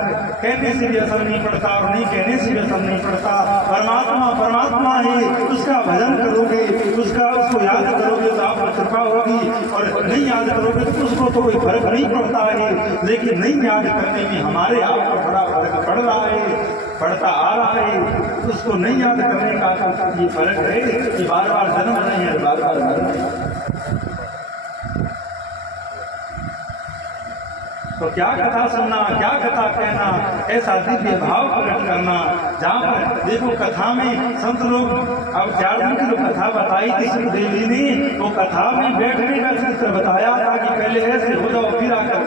कहने से भी असर नहीं पड़ता और नहीं कहने से भी असर नहीं पड़ता। परमात्मा परमात्मा है, उसका भजन करोगे, उसको याद करोगे तो आपको कृपा होगी और नहीं याद करोगे तो उसको तो कोई फर्क नहीं पड़ता है। लेकिन नहीं याद करने में हमारे आपको बड़ा फर्क पड़ रहा है, पढ़ता आ रहा है। उसको नहीं याद करने का तो ये फर्क है कि बार बार जन्म नहीं है, बार बार मरण है। तो क्या कथा सुनना, क्या कथा कहना, ऐसा दिव्य भाव प्रकट करना। जहाँ पर देखो कथा में संत लोग, अब 4 दिन की जो कथा बताई थी सुखदेव जी ने, वो कथा में बैठने का चित्र बताया था कि पहले ऐसे हो जाओ फिर आकर,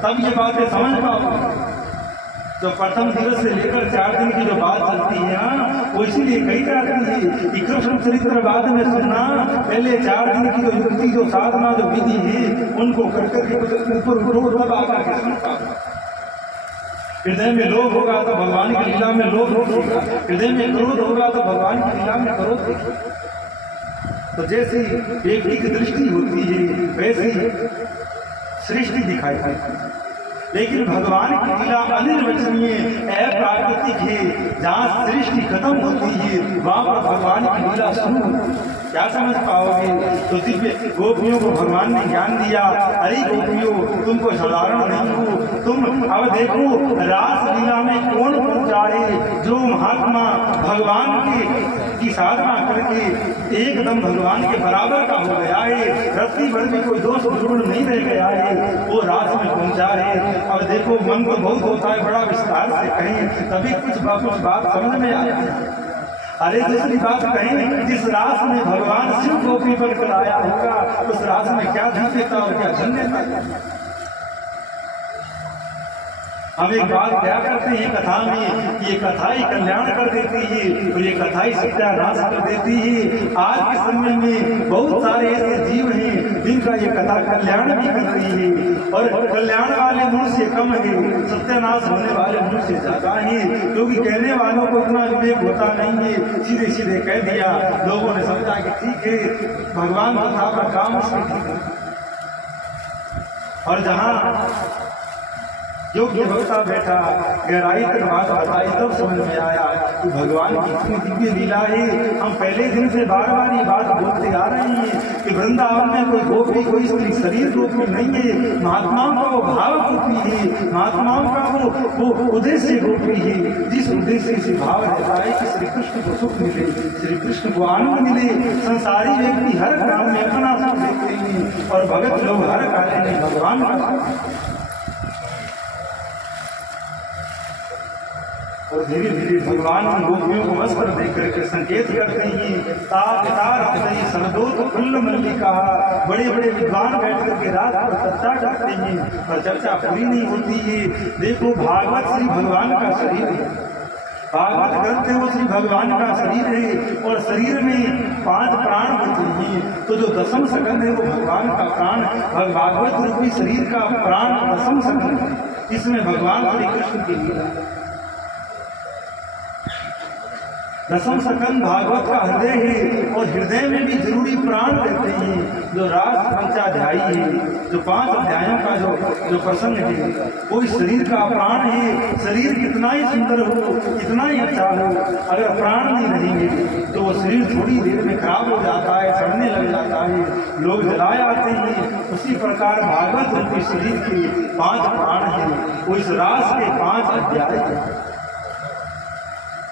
तब ये बातें समझ पाओ। तो प्रथम दिवस से लेकर 4 दिन की जो बात चलती है ना, वो इसीलिए कही जाती है कि कृष्ण चरित्र बाद में सुनना, पहले 4 दिन की जो युक्ति, जो साधना, जो विधि है, उनको करके ऊपर उठो, तब आकर के सुन पाओ। हृदय में लोभ होगा तो भगवान की लीला में लोभ होगा, हृदय में क्रोध होगा तो भगवान की लीला में क्रोध होगा। तो जैसी व्यक्ति की दृष्टि होती है वैसी सृष्टि दिखाई देती है, लेकिन भगवान की लीला अनिर्वचनीय अप्राकृतिक है। जहाँ सृष्टि खत्म होती है वहां पर भगवान की लीला शुरू होती है। क्या समझ पाओगे? तो दिव्य गोपियों को भगवान ने ज्ञान दिया, अरे गोपियों तुमको साधारण नहीं हो, तुम अब देखो रास लीला में कौन पहुंचा है, जो महात्मा भगवान की साधना करके एकदम भगवान के बराबर का हो गया है, रत्ती भर भी कोई दोष गुण नहीं रह गया है, वो रास में पहुंचा है। अब देखो मन तो बहुत होता है, बड़ा विस्तार से कहें तभी कुछ बात समझ में आया है। अरे दूसरी बात कहें, जिस रास में भगवान शिव गोपी बनकर आया होगा, उस रास में क्या दिव्यता और क्या धन्यता। हम एक बात क्या करते हैं कथा में, ये कथा ही कल्याण कर देती है और ये कथा ही सत्यानाश कर देती है। आज के समय में बहुत सारे ऐसे जीव हैं जिनका ये कथा कल्याण भी कर रही है, और कल्याण वाले मनुष्य कम है, सत्यानाश होने वाले मनुष्य ज्यादा है, क्योंकि कहने वालों को इतना विवेक होता नहीं है, सीधे सीधे कह दिया, लोगों ने समझा कि ठीक है भगवान कथा का काम है। और जहाँ योग्य भक्ता बैठा गहराई तक बात बताई, तब समझ में आया कि भगवान की इतनी दिव्य लीला है। हम पहले दिन से बार बार ये बात बोलते आ रहे हैं कि वृंदावन में कोई गोपी, कोई स्त्री शरीर रूपी नहीं है, महात्माओं का वो भाव गोपी है, महात्माओं का वो उद्देश्य गोपी है, जिस उद्देश्य से भाव रहता है कि श्री कृष्ण को सुख मिले, श्री कृष्ण को आनंद मिले। संसारी व्यक्ति हर काम में अपना सुख देखते हैं और भगत लोग हर कार्य में भगवान का। और धीरे धीरे भगवान उन गोपियों को वस्त्र देकर के संकेत करते हैं, फुल्ल मल्लिका। बड़े बड़े विद्वान बैठ करके रात पर चर्चा करते हैं, पर चर्चा पूरी नहीं होती है। देखो भागवत श्री भगवान का शरीर है, भागवत ग्रंथ है वो श्री भगवान का शरीर है, और शरीर में 5 प्राण होते हैं, तो जो दसम सकंद है वो भगवान का प्राण, भागवत रूपी शरीर का प्राण दसम सकंद है। इसमें भगवान श्री कृष्ण की लीला, दसम सकंद भागवत का हृदय है, और हृदय में भी जरूरी प्राण रहते हैं, जो रास पंचाध्यायी है, जो 5 अध्यायों का जो प्रसंग है, वो इस शरीर का प्राण है। शरीर कितना ही सुंदर हो, कितना ही अच्छा हो, अगर प्राण नहीं रहेंगे तो वो शरीर थोड़ी देर में खराब हो जाता है, सड़ने लग जाता है, लोग जलाए आते हैं। उसी प्रकार भागवत रूपी शरीर के 5 प्राण है, वो इस रास के 5 अध्याय है।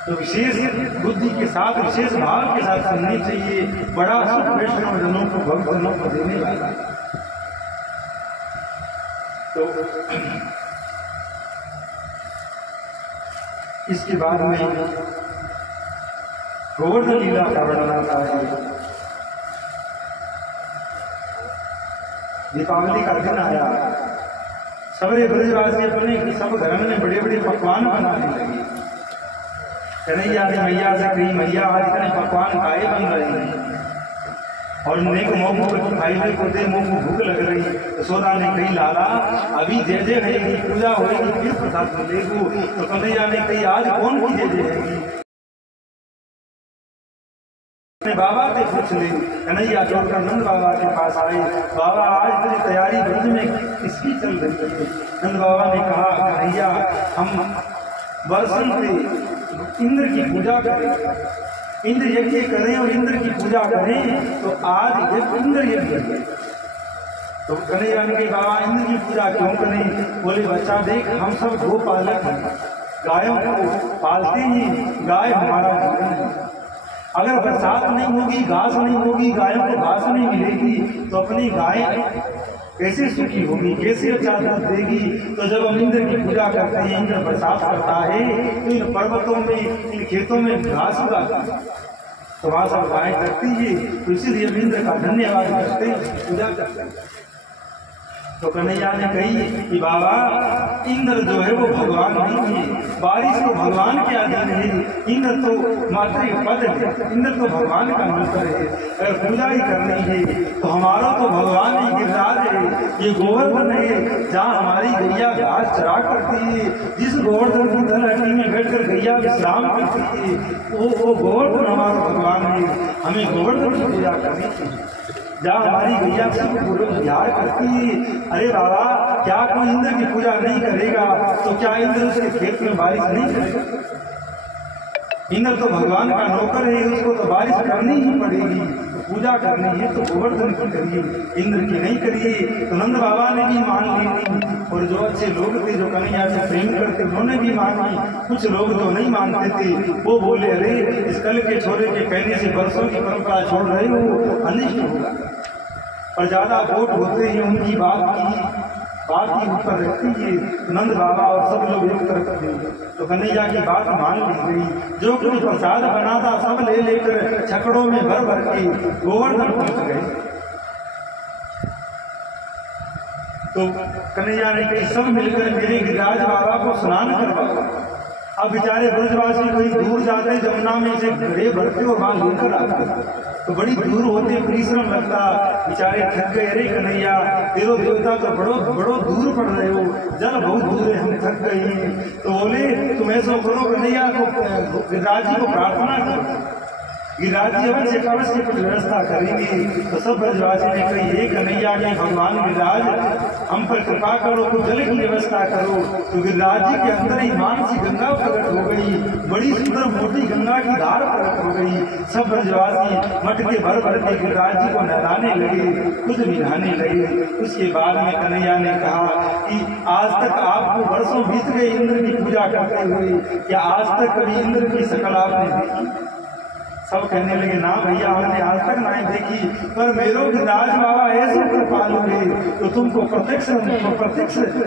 तो विशेष बुद्धि के साथ, विशेष भाव के साथ सुननी चाहिए। बड़ा सुख वैष्णव जनों को, भक्तजनों को देने वाला। तो इसके बाद में गोवर्धन लीला का वर्णन आता है। दीपावली का दिन आया, सबरे ब्रजवासी अपने सब घर में बड़े बड़े पकवान बनाने लगे। कन्हैया ने मैया से कही, मैया आज इतने पकवान खाए बन रहे हैं, और नेक मोह पर खाइले को दे, मुंह को भूख लग रही। यशोदा ने कही, लाला अभी जय जय रहेगी, पूजा होगी, फिर प्रसाद मिलेगी। तो कन्हैया ने कही, आज कौन की जय जय रहेगी? बाबा से पूछ ले। कन्हैया छोड़कर नंद बाबा के पास आए, बाबा आज तेरी तैयारी ब्रज में किसकी चल रही है? नंद बाबा ने कहा, कन्हैया हम वर्षों से इंद्र की पूजा करें, इंद्र यज्ञ करें और इंद्र की पूजा करें, तो आज इंद्र यज्ञ करें। तो कन्हैया ने कहा, बाबा इंद्र की पूजा क्यों करें? बोले, बच्चा देख हम सब गोपालक हैं, गायों को पालते हैं, गाय हमारा जीवन है, अगर बरसात नहीं होगी, घास नहीं होगी, गायों को घास नहीं मिलेगी, तो अपनी गाय कैसे सुखी होगी, कैसे अच्छा दूध देगी। तो जब हम इंद्र की पूजा करते हैं, इंद्र बरसात करता है, तो इन पर्वतों में, इन खेतों में घास उगाती है, तो वहां सब गाय करती है। तो इसीलिए हम इंद्र का धन्यवाद करते हैं, पूजा करते हैं। तो कन्हैया ने कही कि बाबा इंद्र जो है वो भगवान नहीं है, बारिश तो भगवान के अधीन है, इंद्र तो मात्र पद है, इंद्र तो भगवान का नौकर है। अगर पूजा ही करनी है तो हमारा तो भगवान ही गिरराज है, ये गोवर्धन है जहाँ हमारी गैया घास चरा करती है, जिस गोवर्धन की तलहटी में बैठकर गैया विश्राम करती है, वो गोवर्धन हमारा भगवान है। हमें गोवर्धन की पूजा करनी चाहिए, जहाँ हमारी गैया सब विहार करती है। अरे बाबा, क्या कोई इंद्र की पूजा नहीं करेगा तो क्या इंद्र उसके खेत में बारिश नहीं करेगा? इंद्र तो भगवान का नौकर है, उसको तो बारिश करनी ही पड़ेगी। तो पूजा करनी है तो गोवर्धन की करिए, इंद्र की नहीं करिए। तो नंद बाबा ने भी मान ली, और जो अच्छे लोग थे जो कन्हैया से प्रेम करते उन्होंने भी मान ली। कुछ लोग जो नहीं मानते थे वो बोले, अरे इस कल के छोरे के कहने से वर्षों की परंपरा छोड़ रहे हो, अनिष्ट होगा। और ज्यादा वोट होते हैं उनकी बात ही ऊपर रखती है। नंद बाबा और सब लोग एक तरफ थे, तो कन्हैया की बात मान ली गई। जो कुछ प्रसाद बना था सब ले लेकर छकड़ों में भर भर के गोवर्धन पहुंच गए। तो कन्हैया ने कही सब मिलकर मेरे गिरिराज बाबा को स्नान करवाओ। अब बेचारे ब्रजवासी कहीं दूर जाते, जमुना में से घड़े भरते और वहां लेकर आते, तो बड़ी दूर होते, परिश्रम लगता, बेचारे थक गए। अरे कन्हैया, तेरो देवता तो बड़ो दूर पड़ रहे हो, जल बहुत दूर है, हम थक गए हैं। तो बोले तुम ऐसा करो, कन्हैया को गिरिराज जी को प्रार्थना करो, गिरिराज जी अवश्य कुछ व्यवस्था करेंगे। तो सब ब्रजवासी ने कही, हे कन्हैया के भगवान गिरिराज, हम पर कृपा करो, कुछ जल की व्यवस्था करो। तो गिरिराज जी के अंदर ही मानसी गंगा प्रकट हो गई, बड़ी सुंदर मोटी गंगा की धार प्रकट हो गई। सब ब्रजवासी मटके भर भर के गिरिराज जी को नहलाने लगे, खुद भी नहाने लगे। उसके बाद में कन्हैया ने कहा कि आज तक आपको वर्षों बीत गए इंद्र की पूजा करते हुए, क्या आज तक कभी इंद्र की शकल आपने देखी? सब कहने लगे, ना भैया, हमने आज तक नहीं देखी, पर मेरो गिरिराज बाबा ऐसे कृपालु है तो तुमको प्रत्यक्ष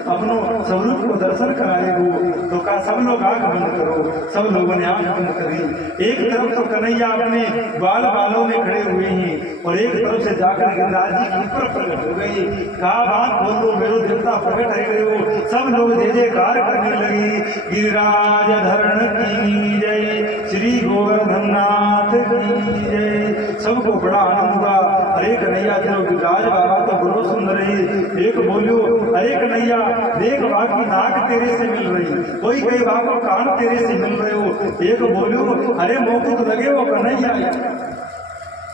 अपनो स्वरूप को दर्शन कराएगो। तो कहा सब लोग आंख बंद करो। सब लोगों ने आंख बंद करी। एक तरफ तो कन्हैया अपने बालों में खड़े हुए हैं, और एक तरफ से जाकर गिरिराज जी की ऊपर प्रकट हो गई। कहा बात बोल दो, मेरो देवता प्रकट है गए हो। सब लोग जय जयकार करने लगे, गिरिराज धरण की जय, श्री गोवर्धन नाथ की जय। सबको बड़ा आनंद हुआ। अरे कन्हैया, तेरो गिरिराज बाबा तो बड़ो सुंदर है। एक बोलो, अरे कन्हैया देख, बाकी नाक तेरे से मिल रही, कोई कई बाबा कान तेरे से मिल रहे हो। एक बोलो, अरे मुकुट लगे वो कन्हैया।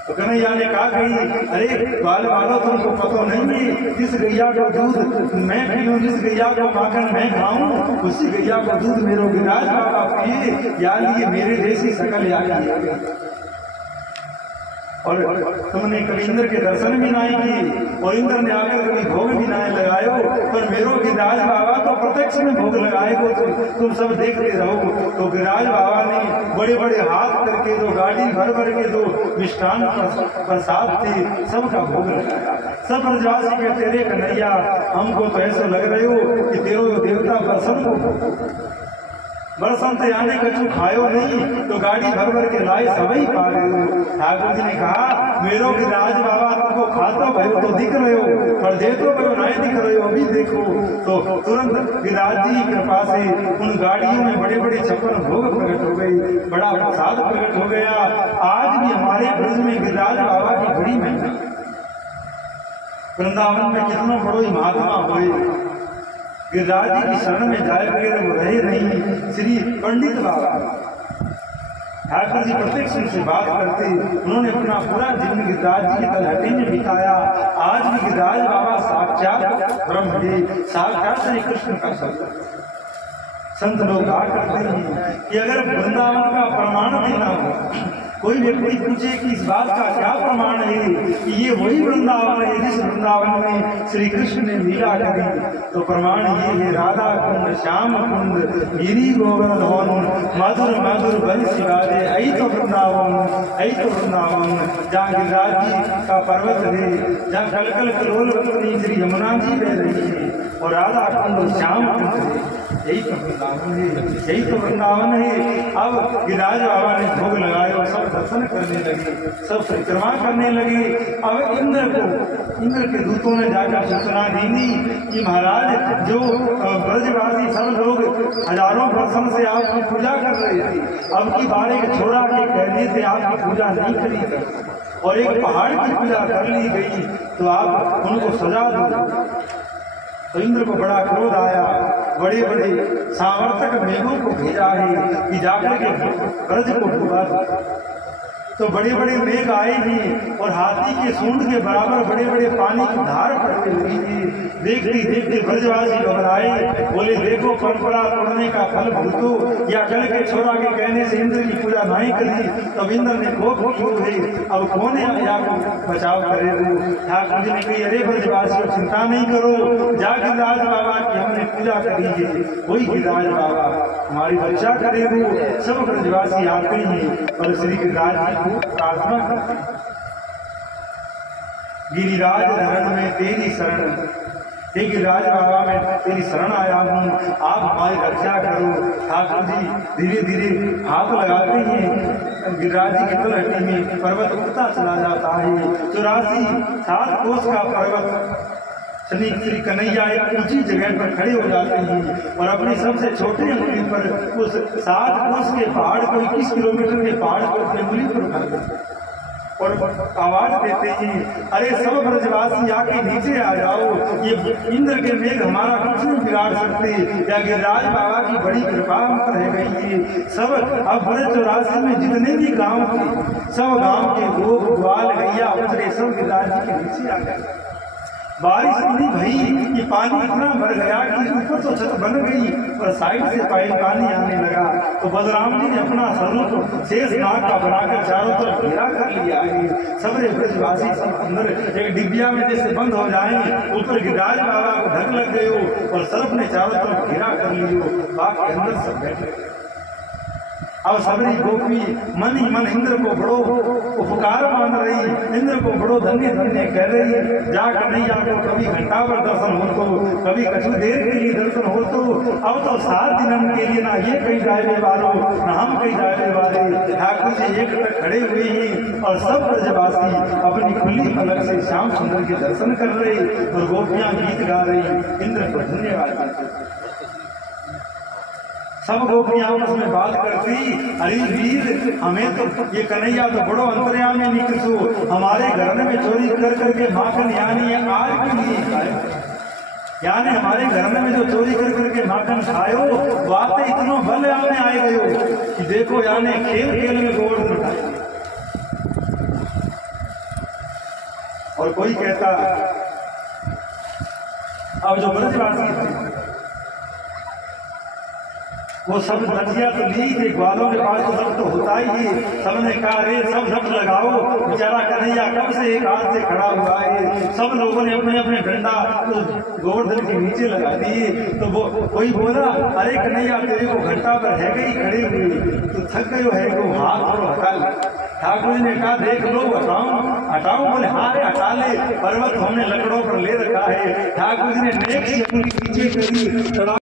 तो कन्हैया ने कहा कही, अरे वालों तुमको पता नहीं है, जिस गैया का दूध मैं पीऊं, जिस गैया का माखन मैं खाऊं, उसी गैया का दूध मेरो गिरिराज बाबा पिए, यानी ये मेरे जैसी शकल याद। और तुमने कभी इंद्र के दर्शन भी नहीं किए, और इंद्र ने आकर कभी भोग भी नहीं लगायो, पर मेरो गिरिराज बाबा तो प्रत्यक्ष में भोग लगाएगो, तो तुम सब देखते रहो। तो गिरिराज बाबा ने बड़े बड़े हाथ करके दो गाड़ी भर भर के दो मिष्ठान प्रसाद थे, सबका भोग लगाया। सब ब्रजवासी के, तेरे कन्हैया हमको तो ऐसा लग रहे हो कि तेरो देवता बरसन से आने कछु खायो नहीं, तो गाड़ी भर भर के लाए सभी पा रहे हो। ठाकुर जी ने कहा, मेरो गिरिराज बाबा तुमको खाता भयो तो दिख रहे हो, पर देतो भयो नहीं दिख रहे हो, अभी देखो। तो तुरंत गिरिराज जी की कृपा से उन गाड़ियों में बड़े बड़े 56 भोग प्रकट हो गई, बड़ा प्रसाद प्रकट हो गया। आज भी हमारे ब्रज में गिरिराज बाबा की बड़ी महिमा। वृंदावन में कितना बड़ो महात्मा हुए, गिरिराज जी की शरण में जाए बगैर वो रहे नहीं। श्री पंडित बाबा ठाकुर जी प्रत्यक्ष उनसे बात करते, उन्होंने अपना पूरा जीवन गिरिराज जी की तलहटी में बिताया। आज भी गिरिराज बाबा साक्षात ब्रह्म है, साक्षात श्री कृष्ण का शब्द। संत लोग कहा करते हैं कि अगर वृंदावन का प्रमाण देना हो कोई व्यक्ति पूछे कि इस बात का क्या प्रमाण है कि ये वही वृंदावन है जिस वृंदावन में श्री कृष्ण ने लीला करी, तो प्रमाण ये है राधा कुंड, श्याम कुंड, गिरी गोवर्धन, मधुर मधुर बंसी बाजे, ऐ तो वृंदावन, ऐ तो वृंदावन, जहाँ गिरिराज जी का पर्वत है, जहाँ कल कल कलोल वतनी श्री यमुना जी बह रही है, और राधा कुंड श्याम कुंड है, यही तो वृंदावन है, यही तो वृंदावन है। अब गिरिराज बाबा ने भोग लगाए और सब दर्शन करने लगे, सब परिक्रमा करने लगे। अब इंद्र के दूतों ने जाकर सूचना दी कि महाराज जो ब्रजवासी सब लोग हजारों वर्षों से आपकी पूजा कर रहे थे, अब की बार एक छोड़ा के कहने से आपकी पूजा नहीं करी गई और एक पहाड़ की पूजा कर ली गई, तो आप उनको सजा दो। तो इंद्र को बड़ा क्रोध आया, बड़े बड़े सामर्थक मेघों को भेजा है कि जाकर के ब्रज को डूबा दो। तो बड़े बड़े मेघ आए ही और हाथी के सूंड के बराबर बड़े बड़े पानी की धार पड़ने लगी थी। देखते देखते ब्रजवासी घबराए, बोले देखो परंपरा तोड़ने का फल भुगतो, या कल के छोरा के कहने से इंद्र की पूजा नहीं करी। तब इंद्र ने कोप की है, अब कौन है आपको बचाव करे। ठाकुर जी ने कही, अरे ब्रजवासियों चिंता नहीं करो, जा गिरिराज बाबा की हमने पूजा करी है, वही गिरिराज बाबा हमारी रक्षा करे। सब ब्रजवासी आते हैं और श्री गिरिराज जी प्रार्थना करते, गिरिराज धरण में तेरी शरण, हे गिरिराज बाबा मैं तेरी शरण आया हूँ, आप हमारी रक्षा करो। ठाकुर जी धीरे धीरे हाथ लगाते हैं, गिरिराज जी की तलहटी में पर्वत उठता चला जाता है। 84 कोस का पर्वत श्री कन्हैया एक ऊंची जगह पर खड़े हो जाते हैं और अपनी सबसे छोटे अंगुली पर उस 7 कोस के पहाड़ को 21 किलोमीटर के पहाड़ को अपनी अंगुली पर उठा देते और आवाज देते हैं, अरे सब ब्रजवासी आके नीचे आ जाओ, ये इंद्र के मेघ हमारा कुछ नहीं बिगाड़ सकते, या गिरिराज बाबा की बड़ी कृपा हम पर रह गई है। सब अब ब्रज 84 में जितने भी गांव थे, सब गांव के गोप ग्वाल गैया बछड़े सब गिरिराज जी के नीचे आ गए। बारिश इतनी भई कि पानी इतना भर गया कि ऊपर तो छत बन गई और साइड से पानी आने लगा। तो बलराम जी ने अपना स्वरूप शेष नाग का बनाकर चारों तरफ घेरा कर लिया है। सबरे ब्रजवासी सब अंदर एक डिबिया में जैसे बंद हो जाए, ऊपर गिरिराज बाबा को ढक लग गए हो और सर्प ने चारों तरफ घेरा कर लियो, बाकी अंदर सब बैठे। अब सबरी गोपी मन ही मन इंद्र को बड़ो उपकार मान रही, इंद्र को बड़ो धन्य धन्य कह रही। जा कन्हैया को कभी घंटा पर दर्शन हो तो, कभी कुछ देर के लिए दर्शन हो तो, अब तो 7 दिन के लिए ना ये कहीं जाए वालों ना हम कहीं जाए वाले। ठाकुर जी एक तक खड़े हुए हैं और सब ब्रजवासी अपनी खुली पलक से श्याम सुंदर के दर्शन कर रहे और गोपियां गीत गा रही, इंद्र को धन्यवाद। सब गोपियां आपस में बात करती, अरे वीर हमें तो ये कन्हैया तो बड़ो अंतर्यामी निकसो, हमारे घर में चोरी कर करके माखन यानी आज के लिए खाए, यानी हमारे घर में जो चोरी कर करके माखन खायो, बातें इतना बल आपने आए गए कि देखो यानी खेल खेल में गोवर्धन उठाए। और कोई कहता अब जो ब्रजवासी वो सब लड़कियां तो ली कि ग्वालों के पास तो सब तो होता ही है। सबने कहा अरे सब जब लगाओ, बेचारा कन्हैया कब से एक हाथ से खड़ा हुआ है। सब लोगों ने अपने अपने डंडा गोवर्धन के नीचे लगा दिए। तो वो कोई बोला अरे कन्हैया तेरे को घंटा पर है गई खड़े हुए, तो थक गए है को हाथ और हटा ले। ठाकुर जी ने कहा देख लो हटाओ, बोले हाँ रे हटा ले, पर्वत हमने लकड़ों पर ले रखा है। ठाकुर जी ने नेक से पीछे करी